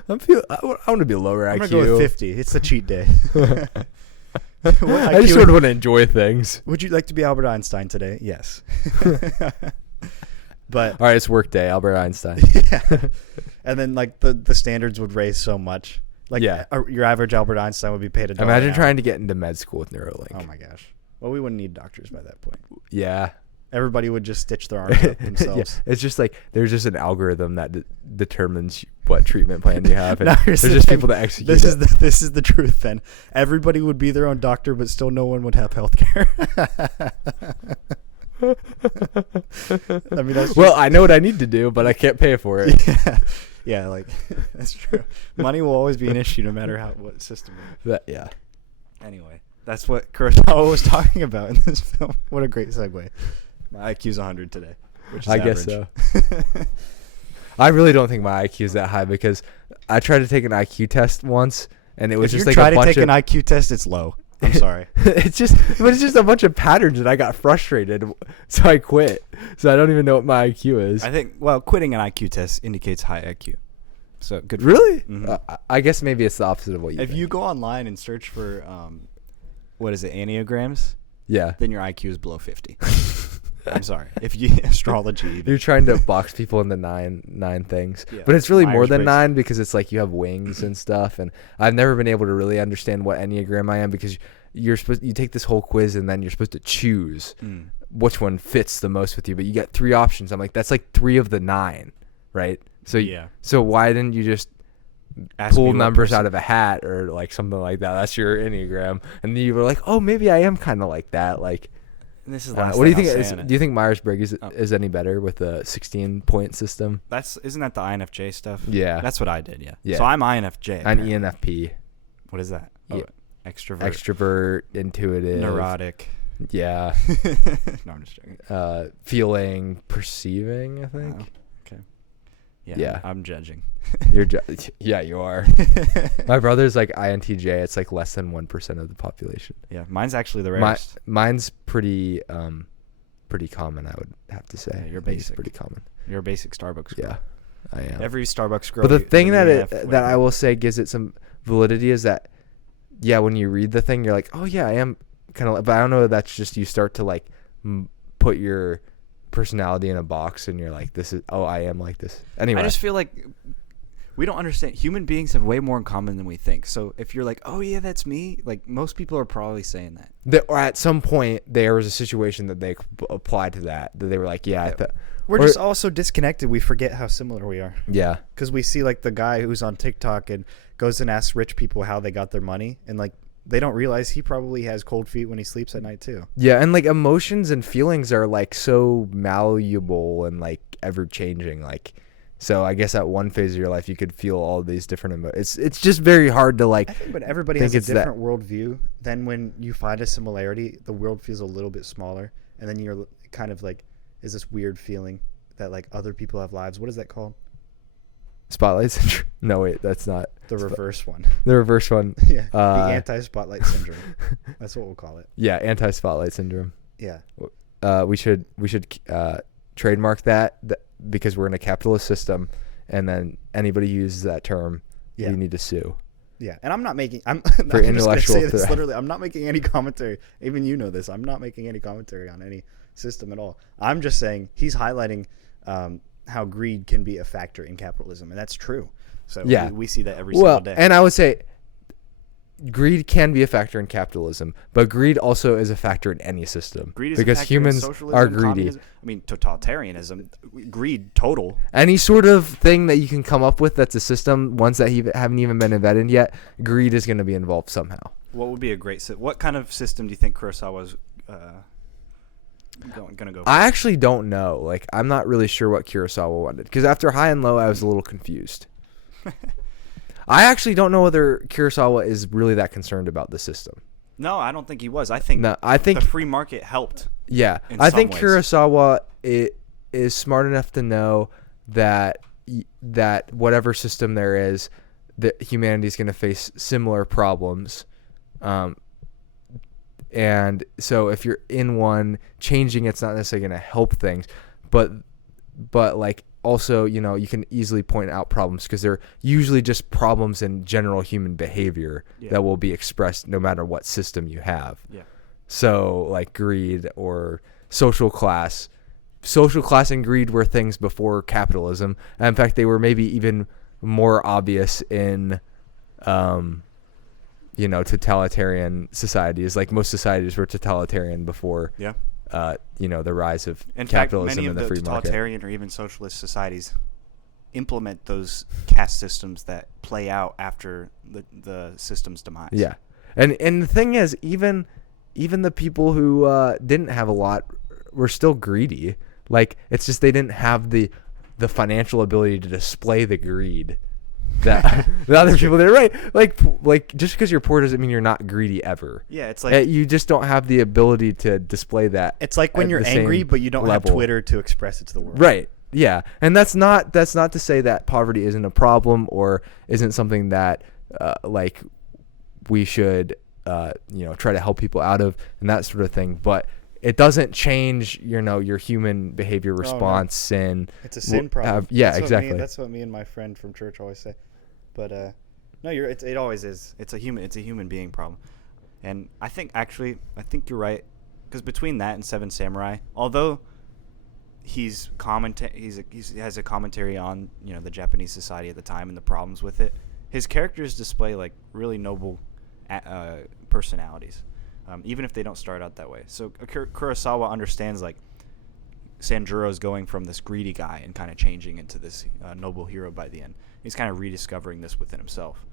want to be lower IQ. I'm gonna go with 50. It's the cheat day. I just sort of want to enjoy things. Would you like to be Albert Einstein today? Yes. But All right, it's work day. Albert Einstein. yeah. And then like the standards would raise so much. Like Yeah. your average Albert Einstein would be paid $1. Imagine an hour. trying to get into med school with Neuralink. Oh my gosh. Well, we wouldn't need doctors by that point. Yeah. Everybody would just stitch their arms up themselves. Yeah. It's just like there's just an algorithm that determines what treatment plan you have, and No, there's here's the just thing. people that execute. This is the truth, Ben. Everybody would be their own doctor, but still no one would have health care. I mean, that's Well, I know what I need to do, but I can't pay for it. yeah, like that's true. Money will always be an issue, no matter what system. Yeah. Anyway, that's what Kurosawa was talking about in this film. What a great segue. My IQ's 100 today, which is I guess average. so. I really don't think my IQ is that high because I tried to take an IQ test once, and it was If just you like try a to bunch take of an IQ test, it's low. I'm sorry. it's just a bunch of patterns, and I got frustrated, so I quit. So I don't even know what my IQ is. I think quitting an IQ test indicates high IQ. So good. For Really? you. Mhm. I guess maybe it's the opposite of what you. If think. you go online and search for what is it, enneagrams, Yeah. then your IQ is below 50. I'm sorry. If you astrology, even. You're trying to box people into nine things, Yeah. but it's really more than Myers-Briggs. 9 because it's like you have wings and stuff. And I've never been able to really understand what Enneagram I am because you take this whole quiz and then you're supposed to choose which one fits the most with you. But you get 3 options. I'm like, that's like 3 of the 9, right? So Yeah. So why didn't you just Ask me pull what numbers person- out of a hat or like something like that? That's your Enneagram, and then you were like, oh, maybe I am kind of like that, like. And this is What last do you thing think? I'll say on it. Do you think Myers-Briggs Oh. is any better with a 16-point system? Isn't that the INFJ stuff? Yeah. That's what I did. Yeah. Yeah. So I'm INFJ. I'm apparently. ENFP. What is that? Yeah. Oh, extrovert. Extrovert, intuitive, Neurotic. Yeah. No, I'm just joking. Feeling, perceiving. I think. Oh, okay. Yeah. Yeah. I'm judging. Yeah, you are. My brother's like INTJ. It's like less than 1% of the population. Yeah. Mine's actually the rarest. Mine's pretty common, I would have to say. Yeah, you're I think it's basic. pretty common. You're a basic Starbucks girl. Yeah, I am. Every Starbucks girl. But the thing you that have that I will say gives it some validity is that, yeah, when you read the thing, you're like, oh yeah, I am kind of. But I don't know. That's just you start to like put your personality in a box, and you're like, this is. Oh, I am like this. Anyway, I just feel like we don't understand. Human beings have way more in common than we think. So if you're like, oh yeah, that's me, like most people are probably saying that. or at some point there was a situation that they applied to that they were like, yeah, We're Or- just all so disconnected. We forget how similar we are. yeah, Because we see like the guy who's on TikTok and goes and asks rich people how they got their money, and like they don't realize he probably has cold feet when he sleeps at night too. yeah, and like emotions and feelings are like so malleable and like ever changing, like. So I guess at one phase of your life you could feel all these different emotions. It's just very hard to like. I think when everybody think has a it's that- different worldview, then when you find a similarity, the world feels a little bit smaller, and then you're kind of like, is this weird feeling that like other people have lives? What is that called? Spotlight syndrome. No, wait, that's not The reverse one. the reverse one. Yeah, the anti-spotlight syndrome. That's what we'll call it. Yeah, anti-spotlight syndrome. Yeah. We should trademark that because we're in a capitalist system, and then anybody who uses that term, Yeah. we need to sue. Yeah, and I'm not making. I'm For just gonna intellectual say this threat. literally. I'm not making any commentary. Even you know this. I'm not making any commentary on any system at all. I'm just saying he's highlighting how greed can be a factor in capitalism, and that's true. So Yeah. we see that every single day. And I would say greed can be a factor in capitalism, but greed also is a factor in any system greed is because a factor in humans socialism, are greedy. communism. I mean, totalitarianism, greed, total. Any sort of thing that you can come up with that's a system, ones that haven't even been invented yet, greed is going to be involved somehow. What would be a great? What kind of system do you think Kurosawa's gonna go for? I actually don't know. Like, I'm not really sure what Kurosawa wanted because after High and Low, I was a little confused. I actually don't know whether Kurosawa is really that concerned about the system. No, I don't think he was. I think the free market helped. Yeah, in I some think ways. Kurosawa is smart enough to know that whatever system there is, that humanity is going to face similar problems, and so if you're in one, changing it's not necessarily going to help things, but like also, you know, you can easily point out problems because they're usually just problems in general human behavior that will be expressed no matter what system you have. Yeah. So like greed or social class. Social class and greed were things before capitalism. And in fact, they were maybe even more obvious in, totalitarian societies. Like most societies were totalitarian before. Yeah. The rise of In fact, capitalism many and of the the free market. totalitarian or even socialist societies implement those caste systems that play out after the system's demise. Yeah, and the thing is, even the people who didn't have a lot were still greedy. Like it's just they didn't have the financial ability to display the greed that the other people did. Right? Like just because you're poor doesn't mean you're not greedy ever. Yeah, it's like you just don't have the ability to display that. It's like when at you're the angry, same but you don't have level. Twitter to express it to the world. Right. Yeah. And that's not to say that poverty isn't a problem or isn't something that we should try to help people out of and that sort of thing. But it doesn't change, your human behavior response. Sin. It's a sin problem. Exactly. That's what me and my friend from church always say. But no, it always is. it's a human being problem. And I think you're right, because between that and Seven Samurai, although he has a commentary on the Japanese society at the time and the problems with it, his characters display like really noble personalities, even if they don't start out that way. So Kurosawa understands like Sanjura is going from this greedy guy and kind of changing into this noble hero by the end. He's kind of rediscovering this within himself.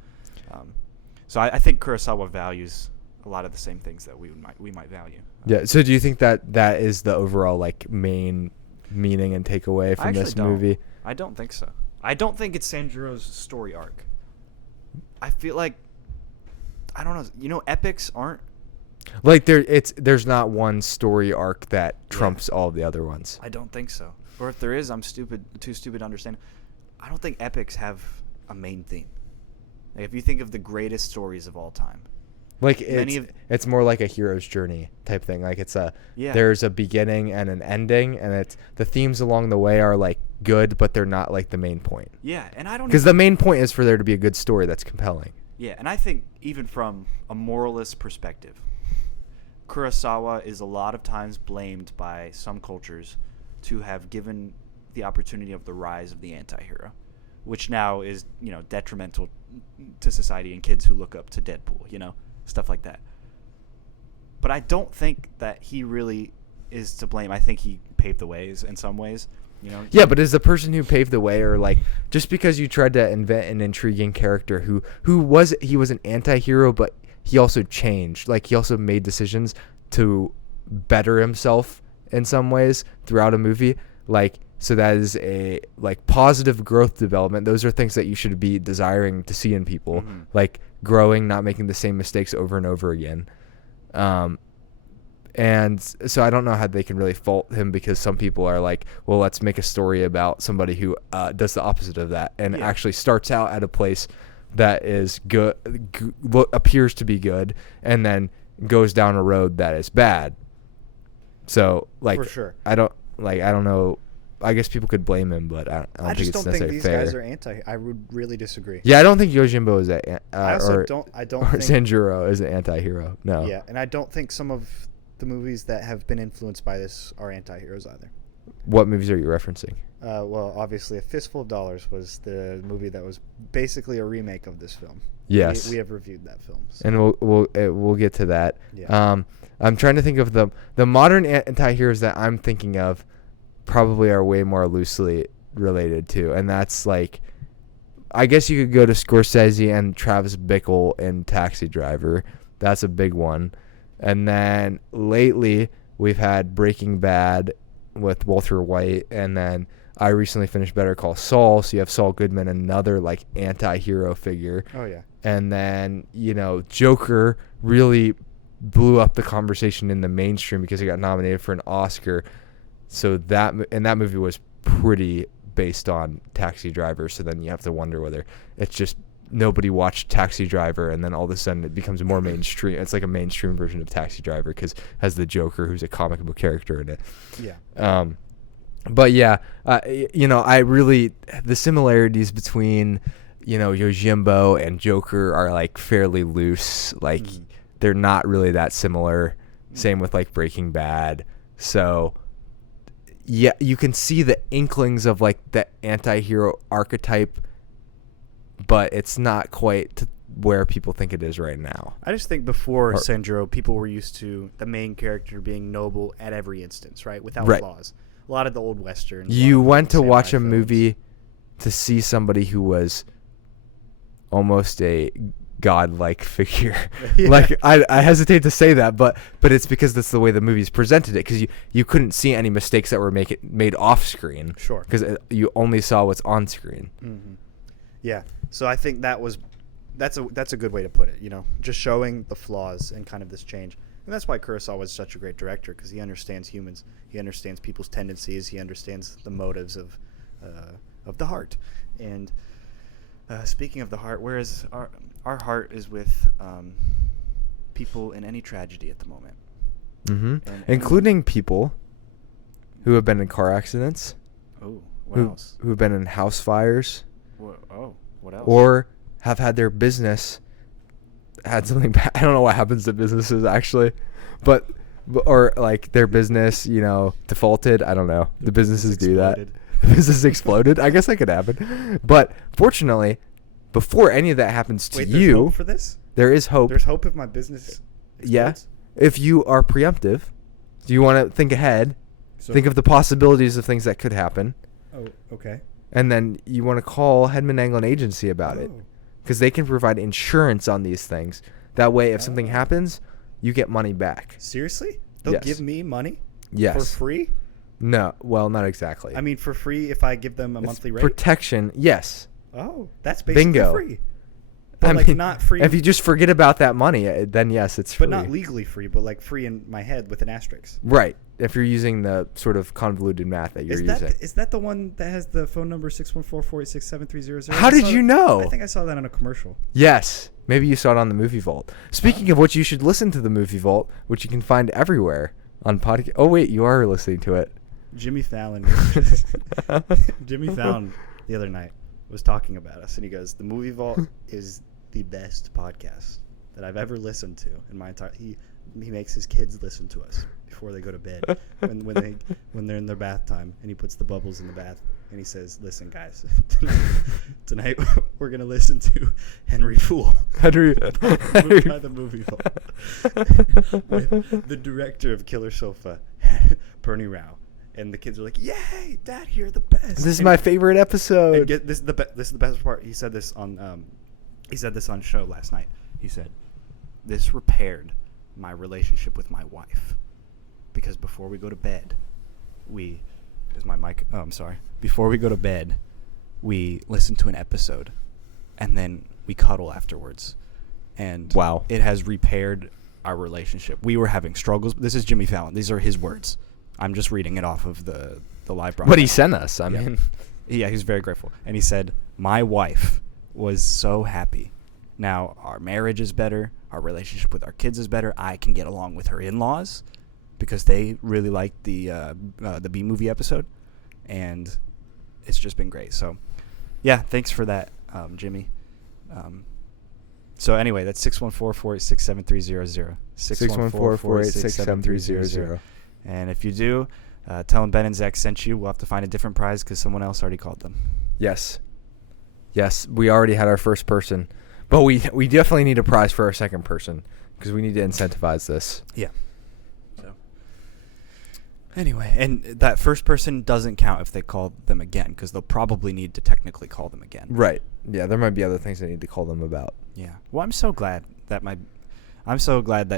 So I think Kurosawa values a lot of the same things that we might value. Yeah. So do you think that is the overall like main meaning and takeaway from this movie? I don't think so. I don't think it's Sanjura's story arc. I feel like, I don't know. Epics aren't Like there's not one story arc that trumps all of the other ones. I don't think so. Or if there is, I'm too stupid to understand. I don't think epics have a main theme. Like if you think of the greatest stories of all time, like it's more like a hero's journey type thing. Like there's a beginning and an ending, and it's the themes along the way are like good, but they're not like the main point. Yeah, and I don't because the main point is for there to be a good story that's compelling. Yeah, and I think even from a moralist perspective, Kurosawa is a lot of times blamed by some cultures to have given the opportunity of the rise of the anti-hero, which now is, detrimental to society and kids who look up to Deadpool, stuff like that. But I don't think that he really is to blame. I think he paved the ways in some ways, Yeah, but is the person who paved the way, or like just because you tried to invent an intriguing character who was an anti-hero, but he also changed. Like he also made decisions to better himself in some ways throughout a movie. Like, so that is a like positive growth development. Those are things that you should be desiring to see in people, like growing, not making the same mistakes over and over again. And so I don't know how they can really fault him, because some people are like, well, let's make a story about somebody who does the opposite of that and actually starts out at a place that is good, what appears to be good, and then goes down a road that is bad. So like, for sure. I don't know. I guess people could blame him, but I don't think it's necessarily fair. I just don't think these guys are I would really disagree. Yeah, I don't think Yojimbo is I don't think Sanjuro is an anti-hero. No. Yeah, and I don't think some of the movies that have been influenced by this are anti-heroes either. What movies are you referencing? Well, obviously, A Fistful of Dollars was the movie that was basically a remake of this film. Yes, we have reviewed that film, so. And we'll get to that. Yeah. I'm trying to think of the modern anti-heroes that I'm thinking of. Probably are way more loosely related to, and that's like, I guess you could go to Scorsese and Travis Bickle in Taxi Driver. That's a big one. And then lately we've had Breaking Bad with Walter White, and then I recently finished Better Call Saul, so you have Saul Goodman, another like anti-hero figure. Oh yeah. And then, Joker really blew up the conversation in the mainstream because he got nominated for an Oscar. So that movie was pretty based on Taxi Driver. So then you have to wonder whether it's just nobody watched Taxi Driver and then all of a sudden it becomes more mainstream. It's like a mainstream version of Taxi Driver because it has the Joker, who's a comic book character in it. Yeah. But yeah, I really, the similarities between, Yojimbo and Joker are like fairly loose. Like they're not really that similar. Same with like Breaking Bad. So yeah, you can see the inklings of like the anti-hero archetype, but it's not quite to where people think it is right now. I just think before Sanjura, people were used to the main character being noble at every instance, right? Without flaws. A lot of the old westerns. You went to watch a movie to see somebody who was almost a godlike figure. Yeah. Like I hesitate to say that, but it's because that's the way the movies presented it. Because you couldn't see any mistakes that were made off screen. Sure. Because you only saw what's on screen. Mm-hmm. Yeah. So I think that's a good way to put it. Just showing the flaws and kind of this change. And that's why Kurosawa is such a great director, because he understands humans. He understands people's tendencies. He understands the motives of the heart. And speaking of the heart, whereas our heart is with people in any tragedy at the moment. Mm-hmm. Including people who have been in car accidents. Oh, what else? Who have been in house fires. What else? Or have had their business had something bad. I don't know what happens to businesses actually, but or like their business, defaulted. I don't know. The businesses do that. The business exploded. I guess that could happen. But fortunately, before any of that happens to you, there's hope for this? There is hope. There's hope if my business explodes? Yeah. If you are preemptive, do you want to think ahead? Think of the possibilities of things that could happen. Oh, okay. And then you want to call Hedman Anglin Agency about it. Because they can provide insurance on these things. That way, if something happens, you get money back. Seriously? They'll give me money? Yes. For free? No. Well, not exactly. I mean, for free if I give them a monthly rate? Protection, yes. Oh, that's basically free. But not free. If you just forget about that money, then yes, it's free. But not legally free, but like free in my head with an asterisk. Right. If you're using the sort of convoluted math that you're using. Is that the one that has the phone number 614-486-7300? How did you know? I think I saw that on a commercial. Yes. Maybe you saw it on the Movie Vault. Speaking of which, you should listen to the Movie Vault, which you can find everywhere on podcast. Oh, wait, you are listening to it. Jimmy Fallon the other night was talking about us, and he goes, "The Movie Vault is the best podcast that I've ever listened to in my entire." He makes his kids listen to us before they go to bed when they're in their bath time, and he puts the bubbles in the bath, and he says, "Listen, guys, tonight we're gonna listen to Henry Fool by the Movie Vault with the director of Killer Sofa, Bernie Rao." And the kids are like, "Yay, Dad, you're the best." This is my favorite episode. And this is the best part. He said this on show last night. He said, "This repaired my relationship with my wife, because before we go to bed, before we go to bed, we listen to an episode, and then we cuddle afterwards, and wow, it has repaired our relationship. We were having struggles." This is Jimmy Fallon. These are his words. I'm just reading it off of the live broadcast. What he sent us. I mean, yeah, he's very grateful. And he said, "My wife was so happy. Now our marriage is better. Our relationship with our kids is better. I can get along with her in-laws because they really liked the B-movie episode, and it's just been great." So, yeah, thanks for that, Jimmy. So anyway, that's 614-486-7300. 614-486-7300. And if you do, tell them Ben and Zach sent you. We'll have to find a different prize because someone else already called them. Yes, we already had our first person. But we definitely need a prize for our second person because we need to incentivize this. Yeah. So anyway, and that first person doesn't count if they call them again because they'll probably need to technically call them again. Right. Yeah, there might be other things I need to call them about. Yeah. Well, I'm so glad that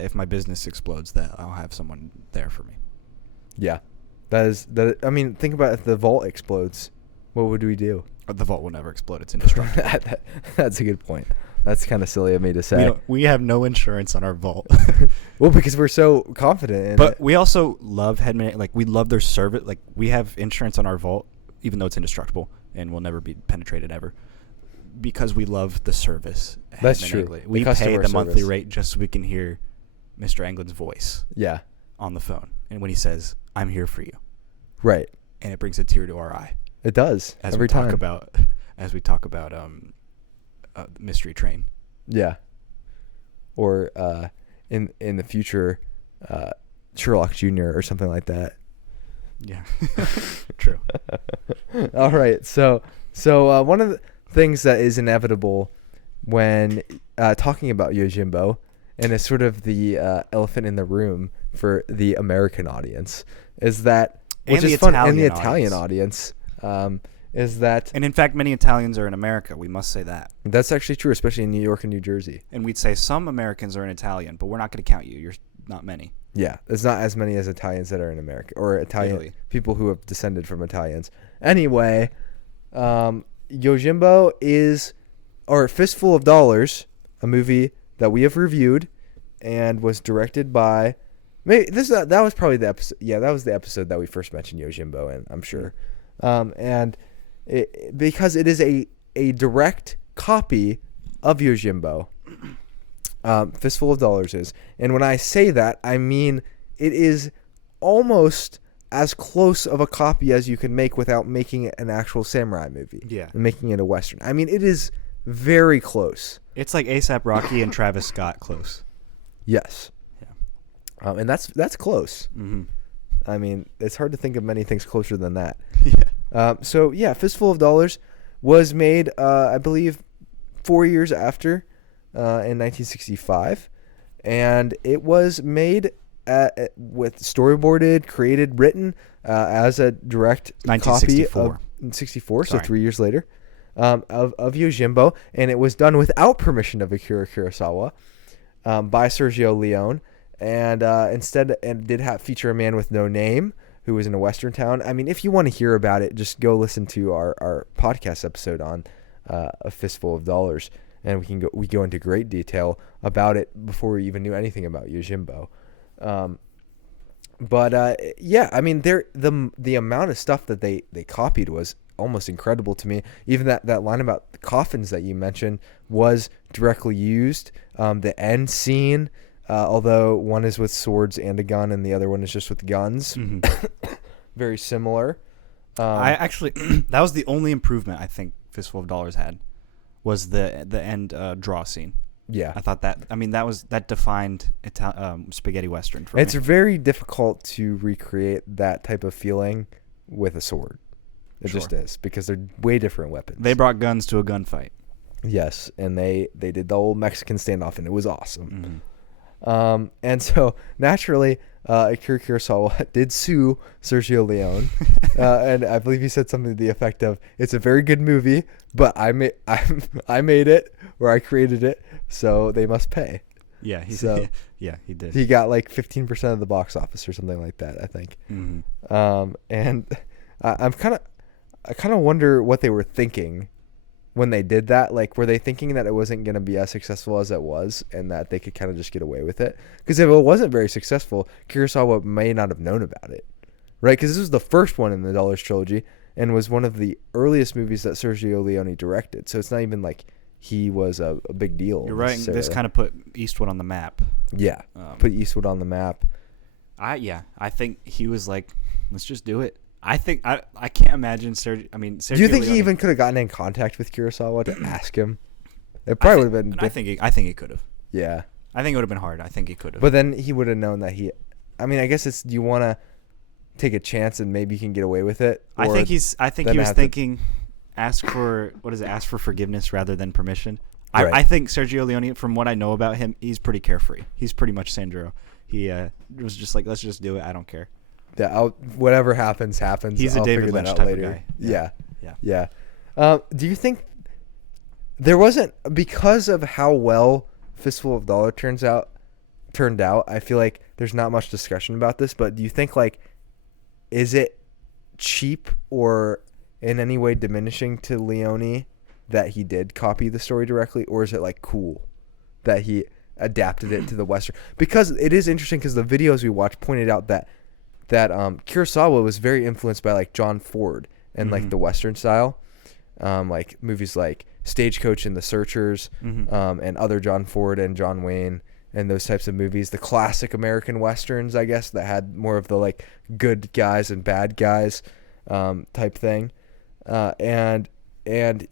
if my business explodes that I'll have someone there for me. Yeah. I mean, think about if the vault explodes, what would we do? The vault will never explode. It's indestructible. That's a good point. That's kind of silly of me to say. We have no insurance on our vault. Well, because we're so confident in but it. we also love Headman. Like, we love their service. Like, we have insurance on our vault, even though it's indestructible and will never be penetrated ever, because we love the service. That's Headman true. Angley. We pay the monthly service. rate just so we can hear Mr. Anglin's voice Yeah. on the phone, and when he says, "I'm here for you," Right. and it brings a tear to our eye It does. as every we time. talk about Mystery Train. Yeah. Or in the future, Sherlock Jr. or something like that. Yeah, true. All right. So one of the things that is inevitable when talking about Yojimbo, and it's sort of the elephant in the room for the American audience, is that, which is fun, and the Italian audience, is that, And in fact, many Italians are in America. We must say that. that's actually true, especially in New York and New Jersey. And we'd say some Americans are in Italian, but we're not going to count you. You're not many. Yeah, there's not as many as Italians that are in America, or Italian Italy. people who have descended from Italians. Anyway, Yojimbo is, or Fistful of Dollars, a movie that we have reviewed, and was directed by. Maybe that was probably the episode. Yeah, that was the episode that we first mentioned Yojimbo in, I'm sure, and because it is a direct copy of Yojimbo. Fistful of Dollars is. And when I say that, I mean it is almost as close of a copy as you can make without making it an actual samurai movie. Yeah. And making it a Western. I mean, it is very close. It's like A$AP Rocky and Travis Scott close. Yes. Yeah. And that's close. Mm-hmm. I mean, it's hard to think of many things closer than that. Yeah. So, yeah, Fistful of Dollars was made, I believe, 4 years after, in 1965. And it was made with storyboarded, created, written as a direct copy of 1964, so 3 years later, of Yojimbo. And it was done without permission of Akira Kurosawa by Sergio Leone. And instead, and did feature a man with no name who was in a Western town. I mean, if you want to hear about it, just go listen to our podcast episode on A Fistful of Dollars, and we go into great detail about it before we even knew anything about Yojimbo. Yeah, I mean, the amount of stuff that they copied was almost incredible to me. Even that line about the coffins that you mentioned was directly used. The end scene. Although one is with swords and a gun, and the other one is just with guns. Mm-hmm. Very similar. I actually that was the only improvement I think Fistful of Dollars had, was the end draw scene. Yeah, I thought that defined spaghetti Western for me. It's very difficult to recreate that type of feeling with a sword. It just is, because they're way different weapons. They brought guns to a gunfight. Yes, and they did the old Mexican standoff, and it was awesome. Mm-hmm. And so naturally, Akira Kurosawa did sue Sergio Leone, and I believe he said something to the effect of, "It's a very good movie, but I made it, or I created it, so they must pay." Yeah, he did. He got like 15% of the box office or something like that, I think. Mm-hmm. And I kind of wonder what they were thinking when they did that. Like, were they thinking that it wasn't going to be as successful as it was, and that they could kind of just get away with it? Because if it wasn't very successful, Kurosawa may not have known about it, right? Because this was the first one in the Dollars trilogy, and was one of the earliest movies that Sergio Leone directed. So it's not even like he was a big deal. You're right. This kind of put Eastwood on the map. Yeah, put Eastwood on the map. I think he was like, let's just do it. I think I can't imagine Sergio. Do you think he even could have gotten in contact with Kurosawa to ask him? It probably would have been. I think he could have. Yeah. I think it would have been hard. I think he could have. But then he would have known that he. I mean, I guess it's. Do you want to take a chance and maybe you can get away with it? I think he was thinking, ask for forgiveness rather than permission. Right. I think Sergio Leone, from what I know about him, he's pretty carefree. He's pretty much Sanjura. He was just like, let's just do it. I don't care. Yeah, whatever happens. He's a David Lynch type of guy. Yeah. Do you think there wasn't, because of how well Fistful of Dollars turned out? I feel like there's not much discussion about this, but do you think like is it cheap or in any way diminishing to Leone that he did copy the story directly, or is it like cool that he adapted it to the Western? Because it is interesting because the videos we watched pointed out that Kurosawa was very influenced by like John Ford and like the Western style, like movies like Stagecoach and The Searchers, and other John Ford and John Wayne and those types of movies, the classic American Westerns, I guess, that had more of the like good guys and bad guys type thing. And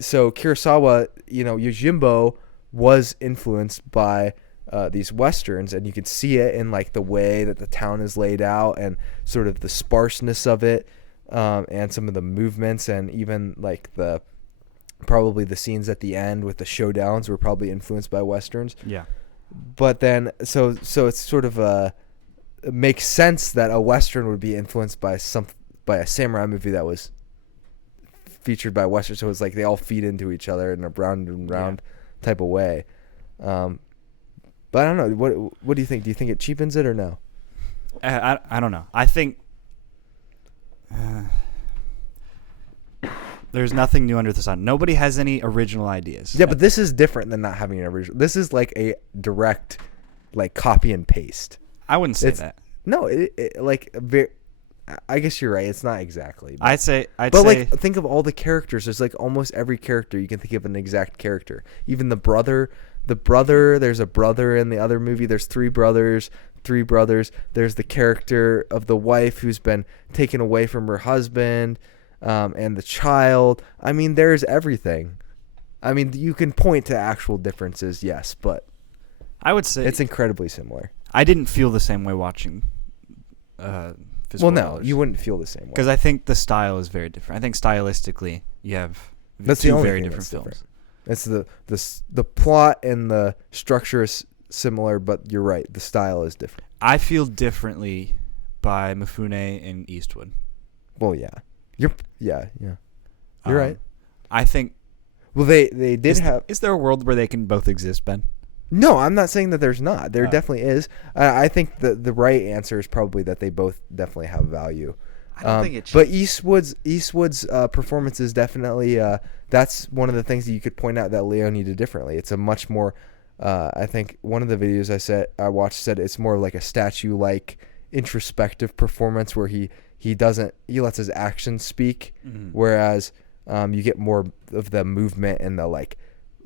so Kurosawa, Yojimbo was influenced by these Westerns, and you can see it in like the way that the town is laid out and sort of the sparseness of it, and some of the movements, and even like probably the scenes at the end with the showdowns were probably influenced by Westerns. Yeah. But then, so it's sort of it makes sense that a Western would be influenced by a samurai movie that was featured by Western. So it's like they all feed into each other in a round and round type of way. But I don't know. What do you think? Do you think it cheapens it or no? I don't know. I think there's nothing new under the sun. Nobody has any original ideas. Yeah, but this is different than not having an original. This is like a direct, like copy and paste. I wouldn't say that. No, I guess you're right. It's not exactly. I'd say. Like, think of all the characters. There's like almost every character you can think of an exact character. Even the brother. There's a brother in the other movie. There's three brothers. There's the character of the wife who's been taken away from her husband. And the child. I mean, there's everything. I mean, you can point to actual differences, yes, but I would say it's incredibly similar. I didn't feel the same way watching. Well, no, you wouldn't feel the same way because I think the style is very different. I think stylistically, you have two very different films. It's the plot and the structure is similar, but you're right, the style is different. I feel differently by Mifune and Eastwood. Well, yeah. You're right. I think. Well, they did have. Is there a world where they can both exist, Ben? No, I'm not saying that there's not. There definitely is. I think the right answer is probably that they both definitely have value. I don't think it's. But Eastwood's performance is definitely. That's one of the things that you could point out that Leone did differently. It's a much more. I think one of the videos I watched said it's more like a statue-like introspective performance where he lets his actions speak, whereas you get more of the movement and the like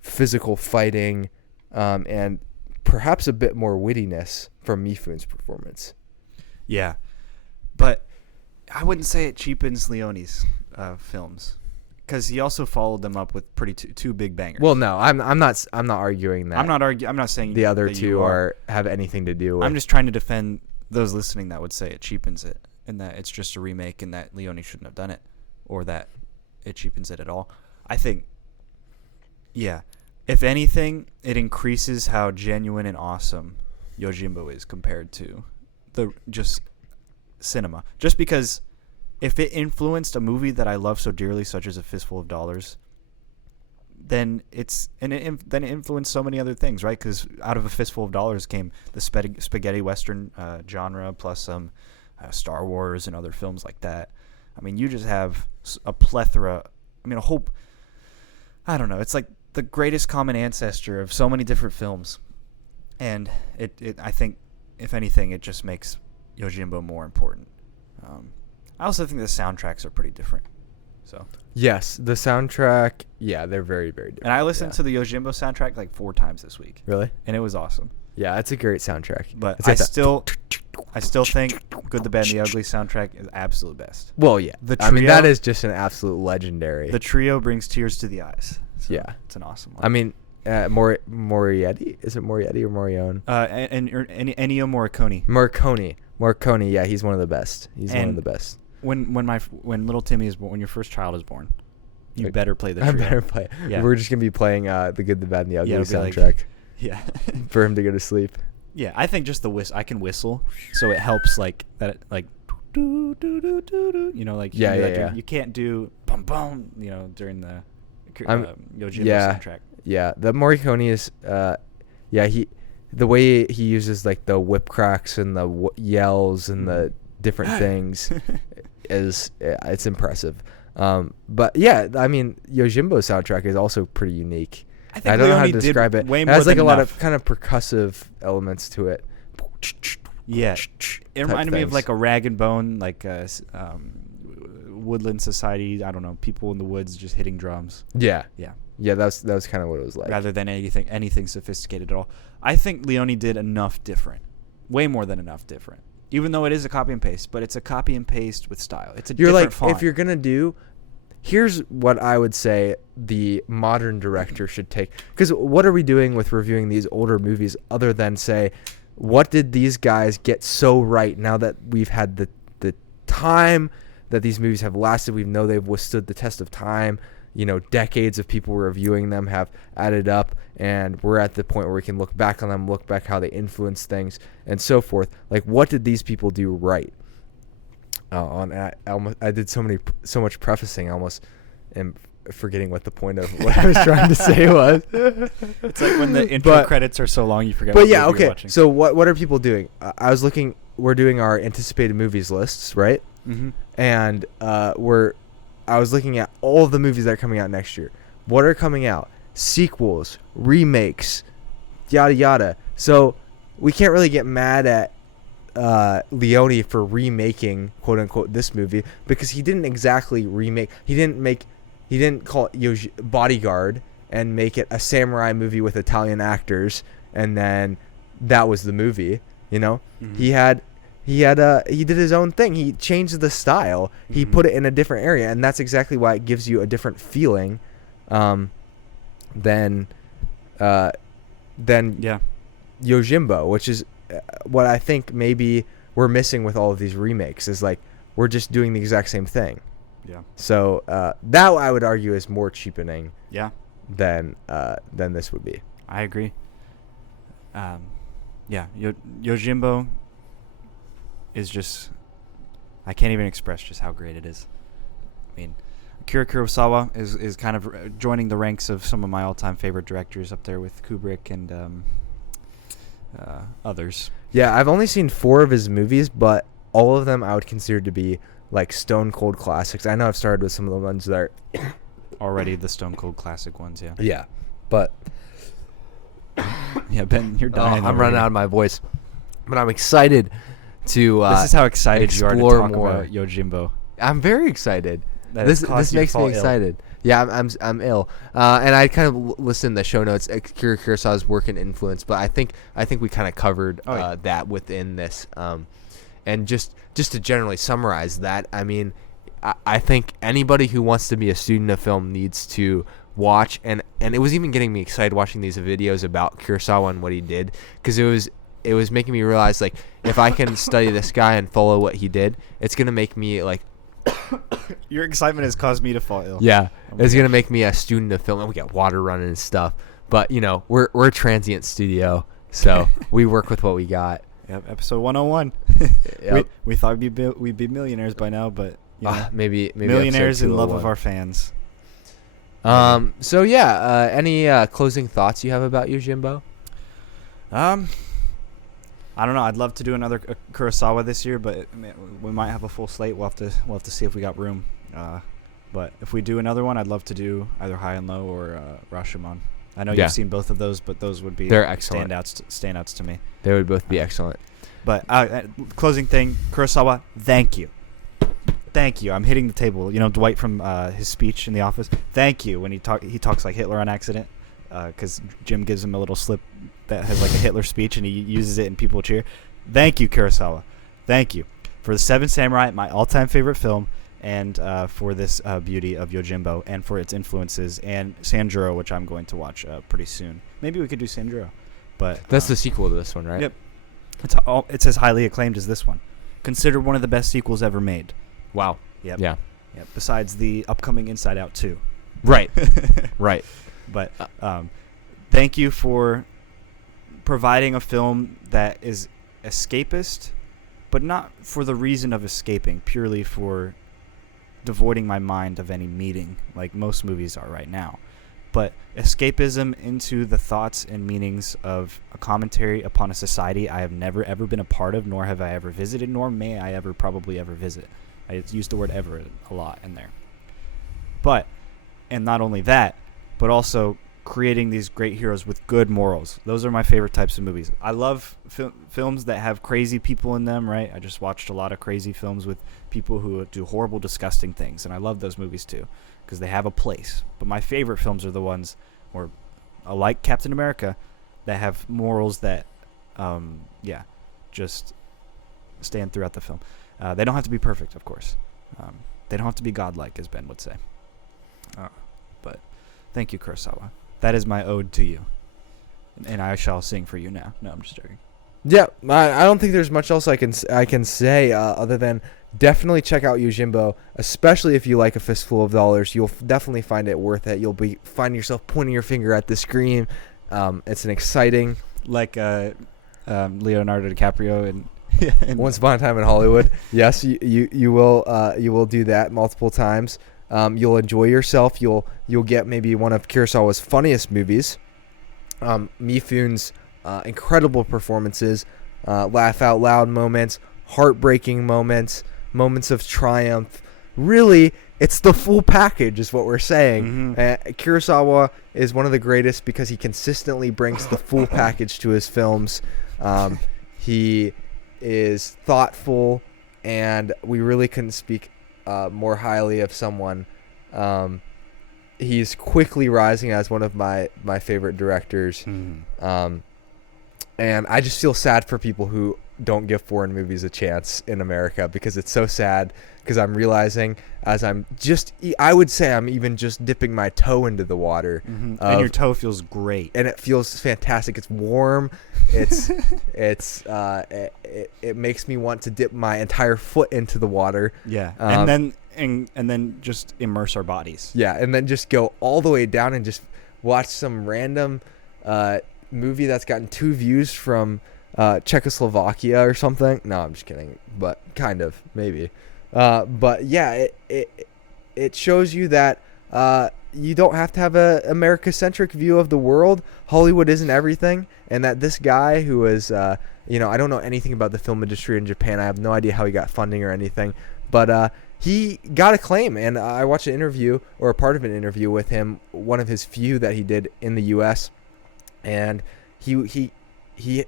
physical fighting, and perhaps a bit more wittiness from Mifune's performance. Yeah, but I wouldn't say it cheapens Leone's films because he also followed them up with two big bangers. Well, no, I'm not arguing that. I'm not saying the other two have anything to do with. I'm just trying to defend those listening that would say it cheapens it. And that it's just a remake and that Leone shouldn't have done it or that it cheapens it at all. I think, yeah, if anything, it increases how genuine and awesome Yojimbo is compared to the just cinema. Just because if it influenced a movie that I love so dearly, such as A Fistful of Dollars, then it influenced so many other things, right? Because out of A Fistful of Dollars came the spaghetti western genre plus some Star Wars and other films like that. I mean, you just have a plethora. I mean, I don't know. It's like the greatest common ancestor of so many different films. And I think, if anything, it just makes Yojimbo more important. I also think the soundtracks are pretty different. So yes, the soundtrack, yeah, they're very, very different. And I listened to the Yojimbo soundtrack like 4 times this week. Really? And it was awesome. Yeah, it's a great soundtrack. But I still think Good, the Bad, and the Ugly soundtrack is absolute best. Well, yeah. I mean, that is just an absolute legendary. The trio brings tears to the eyes. So yeah. It's an awesome one. I mean, Morietti? Is it Morietti or Morione? And Ennio Morricone. Morricone, yeah, he's one of the best. He's one of the best. When little Timmy is born, when your first child is born, you better play the trio. I better play. Yeah. We're just going to be playing the Good, the Bad, and the Ugly soundtrack. Yeah. For him to go to sleep. Yeah, I think just the I can whistle, so it helps like that, like do do do do do. You know, like you can't do bum bum. You know, during the Yojimbo soundtrack. Yeah, the Morricone is the way he uses like the whip cracks and the yells and the different things. it's impressive. But yeah, I mean, Yojimbo's soundtrack is also pretty unique. I think don't know how to Leone did describe it. way It more has like than a lot enough. of kind of percussive elements to it. Yeah, it reminded me of things. like a Rag and Bone, like Woodland Society. I don't know, people in the woods just hitting drums. Yeah, Yeah, yeah, that was kind of what it was like. rather than anything sophisticated at all. I think Leone did enough different, way more than enough different. Even though it is a copy and paste, but it's a copy and paste with style. It's a You're different like, font. if you're gonna do, here's what I would say the modern director should take. Because what are we doing with reviewing these older movies other than say, what did these guys get so right now that we've had the time that these movies have lasted? We know they've withstood the test of time. You know, decades of people reviewing them have added up, and we're at the point where we can look back on them, look back how they influenced things, and so forth. Like, what did these people do right? I did so much prefacing, I almost am forgetting what the point of what I was trying to say was. It's like when the intro credits are so long, you forget. But what yeah, movie you're okay. watching. So what are people doing? I was looking. We're doing our anticipated movies lists, right? Mm-hmm. And I was looking at all of the movies that are coming out next year. What are coming out? Sequels, remakes, yada yada. So we can't really get mad at Leone for remaking, quote unquote, this movie, because he didn't exactly remake. He didn't call it Bodyguard and make it a samurai movie with Italian actors, and then that was the movie. You know, Mm-hmm. he did his own thing. He changed the style. He Mhm. put it in a different area, and that's exactly why it gives you a different feeling than Yeah. Yojimbo, which is what I think maybe we're missing with all of these remakes, is like we're just doing the exact same thing. Yeah. So that I would argue is more cheapening Yeah. than this would be. I agree. Yeah, Yojimbo is just, I can't even express just how great it is. I mean, Akira Kurosawa is kind of joining the ranks of some of my all-time favorite directors, up there with Kubrick and others. Yeah, I've only seen 4 of his movies, but all of them I would consider to be like stone cold classics. I know I've started with some of the ones that are Already the Stone Cold classic ones, yeah. yeah, but Yeah, Ben, you're dying. I'm running out of my voice, but I'm excited to. This is how excited you are to explore talk more. about Yojimbo. I'm very excited. That This has caused you to makes me fall ill. excited. Yeah, I'm ill, and I kind of listened to the show notes, Akira Kurosawa's work and influence, but I think we kind of covered that within this, and just to generally summarize that, I mean, I think anybody who wants to be a student of film needs to watch, and it was even getting me excited watching these videos about Kurosawa and what he did, because it was making me realize, like, if I can study this guy and follow what he did, it's gonna make me like. Your excitement has caused me to fall ill. Yeah, Oh my it's gosh. gonna make me a student of film, and we got water running and stuff. But you know, we're a transient studio, so we work with what we got. Yep, episode 101. Yep. We thought we'd be millionaires by now, but you know, Maybe millionaires episode in love of 201. our fans. So yeah, any closing thoughts you have about Yojimbo? I don't know. I'd love to do another Kurosawa this year, but we might have a full slate. We'll have to see if we got room. But if we do another one, I'd love to do either High and Low or Rashomon. I know Yeah. you've seen both of those, but those would be They're excellent. standouts to me. They would both be excellent. But closing thing, Kurosawa, thank you. Thank you. I'm hitting the table. You know, Dwight from his speech in The Office. Thank you when he talks like Hitler on accident, because Jim gives him a little slip that has like a Hitler speech, and he uses it and people cheer. Thank you, Kurosawa. Thank you for The Seven Samurai, my all-time favorite film, and for this beauty of Yojimbo, and for its influences, and Sanjura, which I'm going to watch pretty soon. Maybe we could do Sanjura, but That's the sequel to this one, right? Yep. It's as highly acclaimed as this one. Considered one of the best sequels ever made. Wow. Yep. Yeah. Yep. Besides the upcoming Inside Out 2. Right. Right. But thank you for providing a film that is escapist, but not for the reason of escaping, purely for devoiding my mind of any meaning, like most movies are right now. but escapism into the thoughts and meanings of a commentary upon a society I have never ever been a part of, nor have I ever visited, nor may I ever probably ever visit. I use the word ever a lot in there. But, and not only that, but also creating these great heroes with good morals. Those are my favorite types of movies. I love films that have crazy people in them, right? I just watched a lot of crazy films with people who do horrible, disgusting things, and I love those movies too because they have a place. But my favorite films are the ones, or like Captain America, that have morals that, just stand throughout the film. They don't have to be perfect, of course. They don't have to be godlike, as Ben would say. But thank you, Kurosawa. That is my ode to you. And I shall sing for you now. No, I'm just joking. Yeah, I don't think there's much else I can say other than definitely check out Yojimbo, especially if you like A Fistful of Dollars. You'll definitely find it worth it. You'll be finding yourself pointing your finger at the screen. It's an exciting... Like Leonardo DiCaprio and Once Upon a Time in Hollywood. Yes, you will do that multiple times. You'll enjoy yourself. You'll get maybe one of Kurosawa's funniest movies. Mifune's incredible performances, laugh out loud moments, heartbreaking moments, moments of triumph. Really, it's the full package is what we're saying. Kurosawa is one of the greatest because he consistently brings the full package to his films. He is thoughtful, and we really couldn't speak more highly of someone. He's quickly rising as one of my favorite directors. And I just feel sad for people who don't give foreign movies a chance in America, because it's so sad, because I'm realizing as I would say I'm even just dipping my toe into the water. And your toe feels great. And it feels fantastic. It's warm. It makes me want to dip my entire foot into the water. Yeah. And then just immerse our bodies. Yeah, and then just go all the way down and just watch some random movie that's gotten 2 views from Czechoslovakia or something. No, I'm just kidding, but kind of, maybe. But yeah, it shows you that you don't have to have a America-centric view of the world. Hollywood isn't everything, and that this guy who is, I don't know anything about the film industry in Japan. I have no idea how he got funding or anything, but he got acclaim, and I watched an interview, or a part of an interview with him, one of his few that he did in the U.S., and he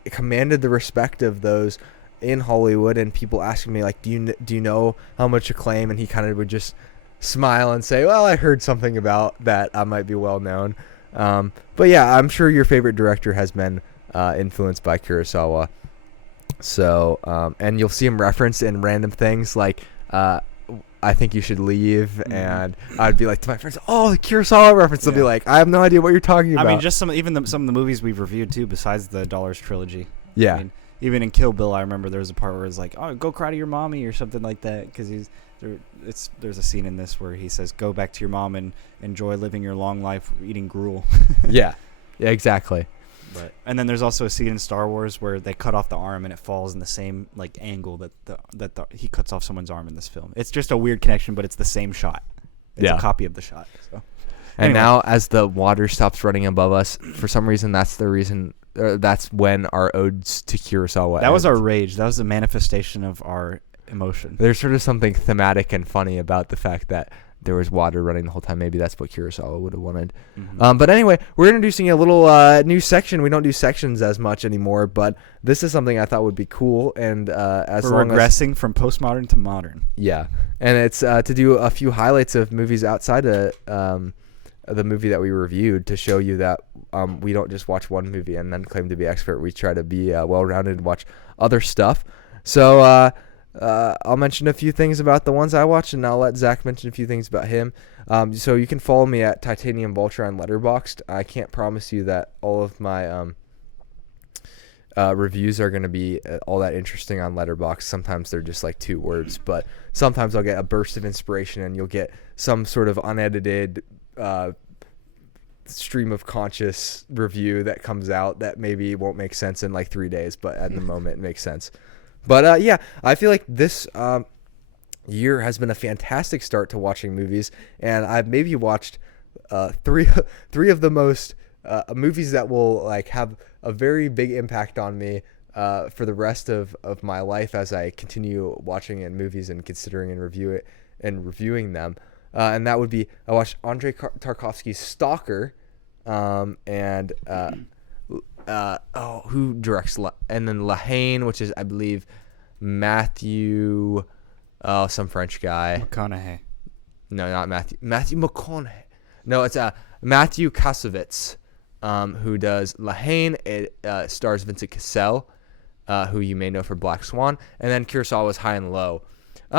commanded the respect of those in Hollywood, and people asking me, like, do you know how much acclaim? And he kind of would just smile and say, well, I heard something about that. I might be well known. But yeah, I'm sure your favorite director has been influenced by Kurosawa. So, and you'll see him referenced in random things like, I think you should leave, and I'd be like to my friends, "Oh, the Kurosawa reference." They'll be like, "I have no idea what you're talking about." I mean, just some of the movies we've reviewed too, besides the Dollars trilogy. Yeah. I mean, even in Kill Bill, I remember there was a part where it's like, "Oh, go cry to your mommy" or something like that, because there's a scene in this where he says, "Go back to your mom and enjoy living your long life eating gruel." Yeah, exactly. And then there's also a scene in Star Wars where they cut off the arm and it falls in the same like angle that he cuts off someone's arm in this film. It's just a weird connection, but it's the same shot. It's a copy of the shot. So. And now, as the water stops running above us, for some reason, that's when our odes to Kurosawa. That was our rage. That was a manifestation of our emotion. There's sort of something thematic and funny about the fact that there was water running the whole time. Maybe that's what Kurosawa would have wanted. But anyway, we're introducing a little new section. We don't do sections as much anymore, but this is something I thought would be cool. And we're regressing from postmodern to modern. Yeah, and it's to do a few highlights of movies outside of the movie that we reviewed, to show you that we don't just watch one movie and then claim to be expert. We try to be well-rounded and watch other stuff. So I'll mention a few things about the ones I watched, and I'll let Zach mention a few things about him. So you can follow me at Titanium Vulture on Letterboxd. I can't promise you that all of my reviews are going to be all that interesting on Letterboxd. Sometimes they're just like 2 words, but sometimes I'll get a burst of inspiration, and you'll get some sort of unedited stream of conscious review that comes out that maybe won't make sense in like 3 days, but at the moment it makes sense. But yeah, I feel like this year has been a fantastic start to watching movies, and I've maybe watched three of the most movies that will like have a very big impact on me for the rest of my life as I continue watching in movies and considering and reviewing them. And that would be, I watched Andrei Tarkovsky's Stalker, and who directs and then La Haine, which is I believe Matthew, some French guy. McConaughey. No, not Matthew McConaughey. No, it's Matthew Kassovitz, who does La Haine. It stars Vincent Cassel, who you may know for Black Swan, and then Kurosawa's High and Low.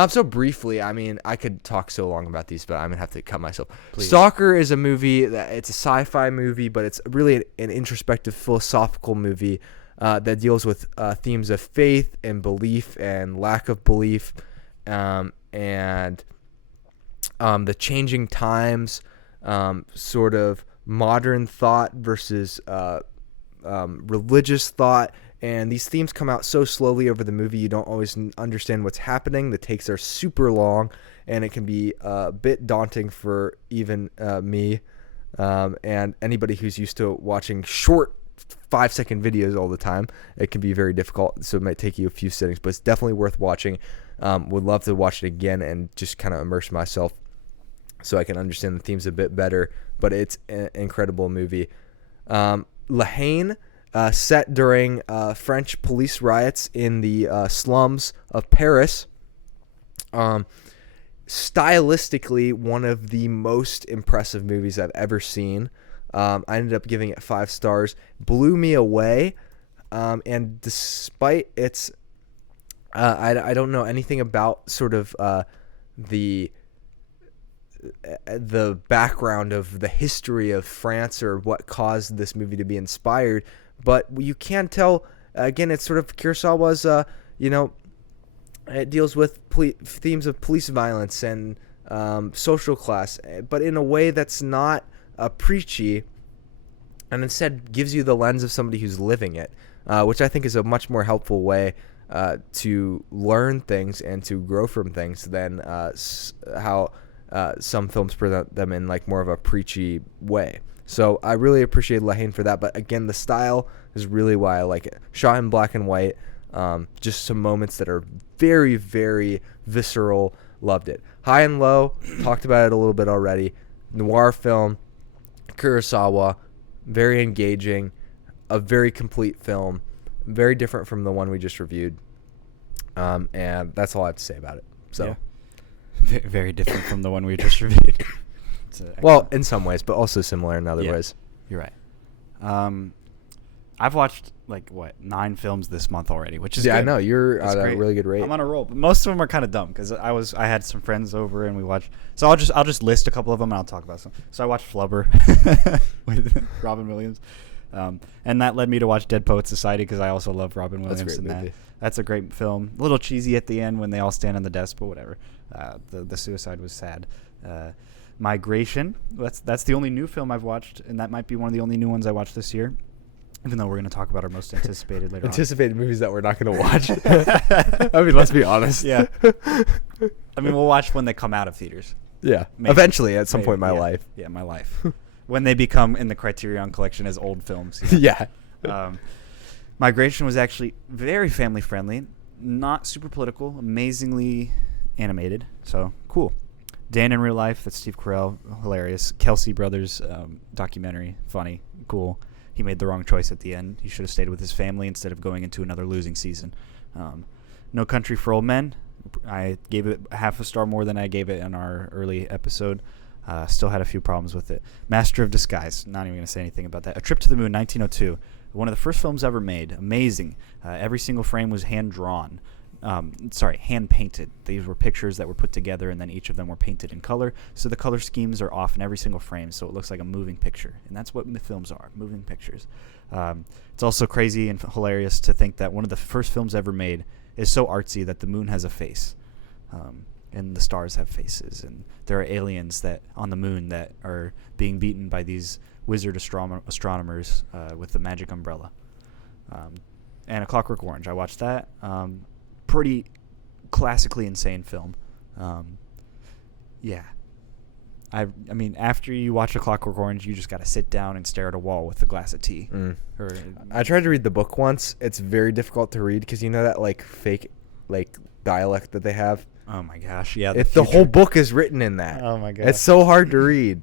So briefly, I mean, I could talk so long about these, but I'm gonna have to cut myself. Please. Stalker is a movie it's a sci-fi movie, but it's really an introspective, philosophical movie that deals with themes of faith and belief and lack of belief, and the changing times, sort of modern thought versus religious thought. And these themes come out so slowly over the movie, you don't always understand what's happening. The takes are super long, and it can be a bit daunting for even me and anybody who's used to watching short 5-second videos all the time. It can be very difficult, so it might take you a few sittings, but it's definitely worth watching. Would love to watch it again and just kind of immerse myself so I can understand the themes a bit better, but it's an incredible movie. La Haine, set during French police riots in the slums of Paris. Stylistically, one of the most impressive movies I've ever seen. I ended up giving it 5 stars. Blew me away. And despite its... I don't know anything about sort of the background of the history of France or what caused this movie to be inspired, but you can tell, again, it's sort of Kurosawa's, it deals with themes of police violence and social class, but in a way that's not preachy, and instead gives you the lens of somebody who's living it, which I think is a much more helpful way to learn things and to grow from things than how some films present them in like more of a preachy way. So I really appreciate La Haine for that. But again, the style is really why I like it. Shot in black and white. Just some moments that are very, very visceral. Loved it. High and Low. Talked about it a little bit already. Noir film. Kurosawa. Very engaging. A very complete film. Very different from the one we just reviewed. And that's all I have to say about it. So. Yeah. Very different from the one we just reviewed. Well, in some ways, but also similar in other ways. You're right. I've watched 9 films this month already, which is good. I know you're at a really good rate. I'm on a roll, but most of them are kind of dumb because I had some friends over and we watched. So I'll just list a couple of them and I'll talk about some. So I watched Flubber with Robin Williams, and that led me to watch Dead Poets Society because I also love Robin Williams. That's a great movie. That's a great film. A little cheesy at the end when they all stand on the desk, but whatever. The suicide was sad. Migration. That's the only new film I've watched, and that might be one of the only new ones I watched this year. Even though we're going to talk about our most anticipated later anticipated movies that we're not going to watch. I mean, let's be honest. Yeah. I mean, we'll watch when they come out of theaters. Yeah. Maybe. Eventually, at some point in my life. Yeah, my life. When they become in the Criterion Collection as old films. Yeah. Migration was actually very family friendly, not super political, amazingly animated. So cool. Dan in Real Life, that's Steve Carell, hilarious. Kelsey Brothers documentary, funny, cool. He made the wrong choice at the end. He should have stayed with his family instead of going into another losing season. No Country for Old Men. I gave it half a star more than I gave it in our early episode. Still had a few problems with it. Master of Disguise. Not even going to say anything about that. A Trip to the Moon, 1902. One of the first films ever made. Amazing. Every single frame was hand-drawn. Hand-painted. These were pictures that were put together, and then each of them were painted in color. So the color schemes are off in every single frame, so it looks like a moving picture. And that's what the films are, moving pictures. It's also crazy and hilarious to think that one of the first films ever made is so artsy that the moon has a face. And the stars have faces. And there are aliens that on the moon that are being beaten by these wizard astronomers with the magic umbrella. And A Clockwork Orange. I watched that. Pretty classically insane film. Yeah. I mean, after you watch A Clockwork Orange, you just got to sit down and stare at a wall with a glass of tea. I tried to read the book once. It's very difficult to read because you know that like fake like dialect that they have. Oh my gosh, yeah. The whole book is written in that. Oh my gosh. It's so hard to read.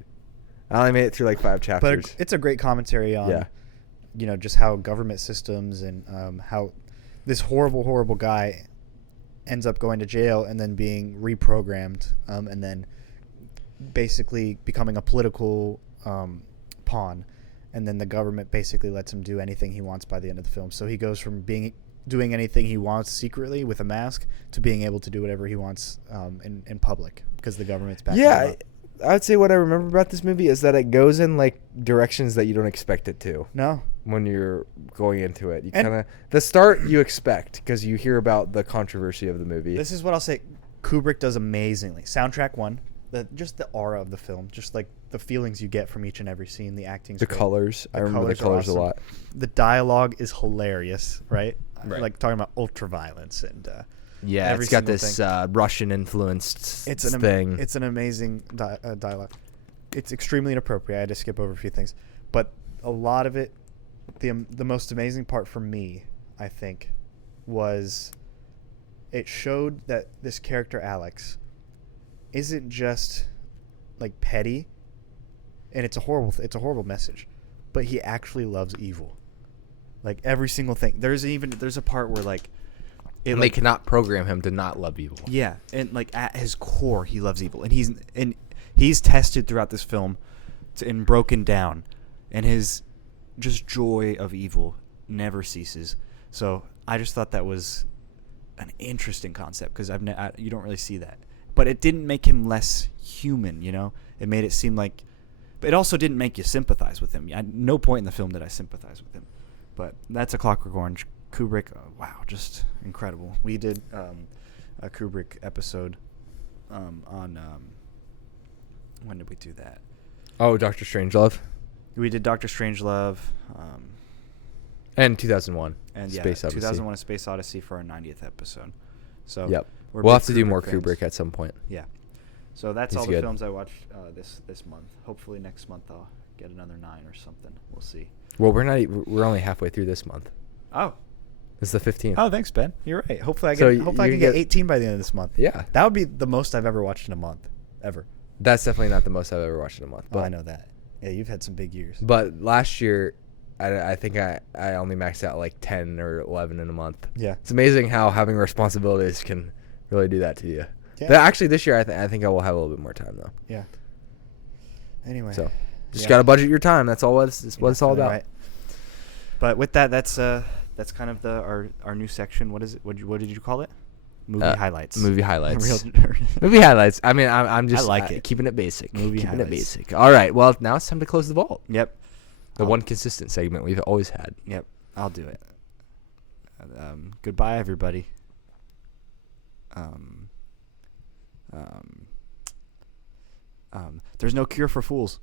I only made it through like 5 chapters. But it's a great commentary on, just how government systems and how this horrible, horrible guy ends up going to jail and then being reprogrammed and then basically becoming a political pawn. And then the government basically lets him do anything he wants by the end of the film. So he goes from doing anything he wants secretly with a mask to being able to do whatever he wants in public because the government's backing him up. I would say what I remember about this movie is that it goes in like directions that you don't expect it to. No. When you're going into it, the start you expect because you hear about the controversy of the movie. This is what I'll say. Kubrick does amazingly. Soundtrack 1, just the aura of the film, just like the feelings you get from each and every scene, the acting's the great. Colors. I remember the colors awesome. a lot. The dialogue is hilarious, right? Right. Like talking about ultraviolence and it's got this Russian influenced thing. It's an amazing dialogue. It's extremely inappropriate. I had to skip over a few things, but a lot of it, the most amazing part for me, I think, was it showed that this character Alex isn't just like petty, and it's a horrible message, but he actually loves evil. Like every single thing. There's a part where like they cannot program him to not love evil. Yeah, and like at his core, he loves evil, and he's tested throughout this film, and broken down, and his just joy of evil never ceases. So I just thought that was an interesting concept because you don't really see that, but it didn't make him less human. You know, it made it seem like, but it also didn't make you sympathize with him. At no point in the film did I sympathize with him. But that's A Clockwork Orange. Kubrick, wow, just incredible. We did a Kubrick episode on when did we do that? Oh, Dr. Strangelove. We did Dr. Strangelove. And 2001. And Space Odyssey. 2001: A Space Odyssey for our 90th episode. So yep, we'll have to do more fans. Kubrick at some point. Yeah. So that's He's all the good. films I watched this month. Hopefully next month I'll get another 9 or something. We'll see. Well, we're only halfway through this month. Oh. It's the 15th. Oh, thanks, Ben. You're right. Hopefully I can get 18 by the end of this month. Yeah. That would be the most I've ever watched in a month, ever. That's definitely not the most I've ever watched in a month. But I know that. Yeah, you've had some big years. But last year, I think I only maxed out like 10 or 11 in a month. Yeah. It's amazing how having responsibilities can really do that to you. Yeah. But actually, this year, I think I will have a little bit more time, though. Yeah. Anyway. So, just got to budget your time. That's all what it's all about. Right. But with that, that's kind of our new section. What is it? What did you call it? Movie highlights. Movie highlights. Movie highlights. I mean, I'm just keeping it basic. Movie keeping highlights. it basic. All right. Well, now it's time to close the vault. Yep. The one consistent segment we've always had. Yep. I'll do it. Goodbye, everybody. There's no cure for fools.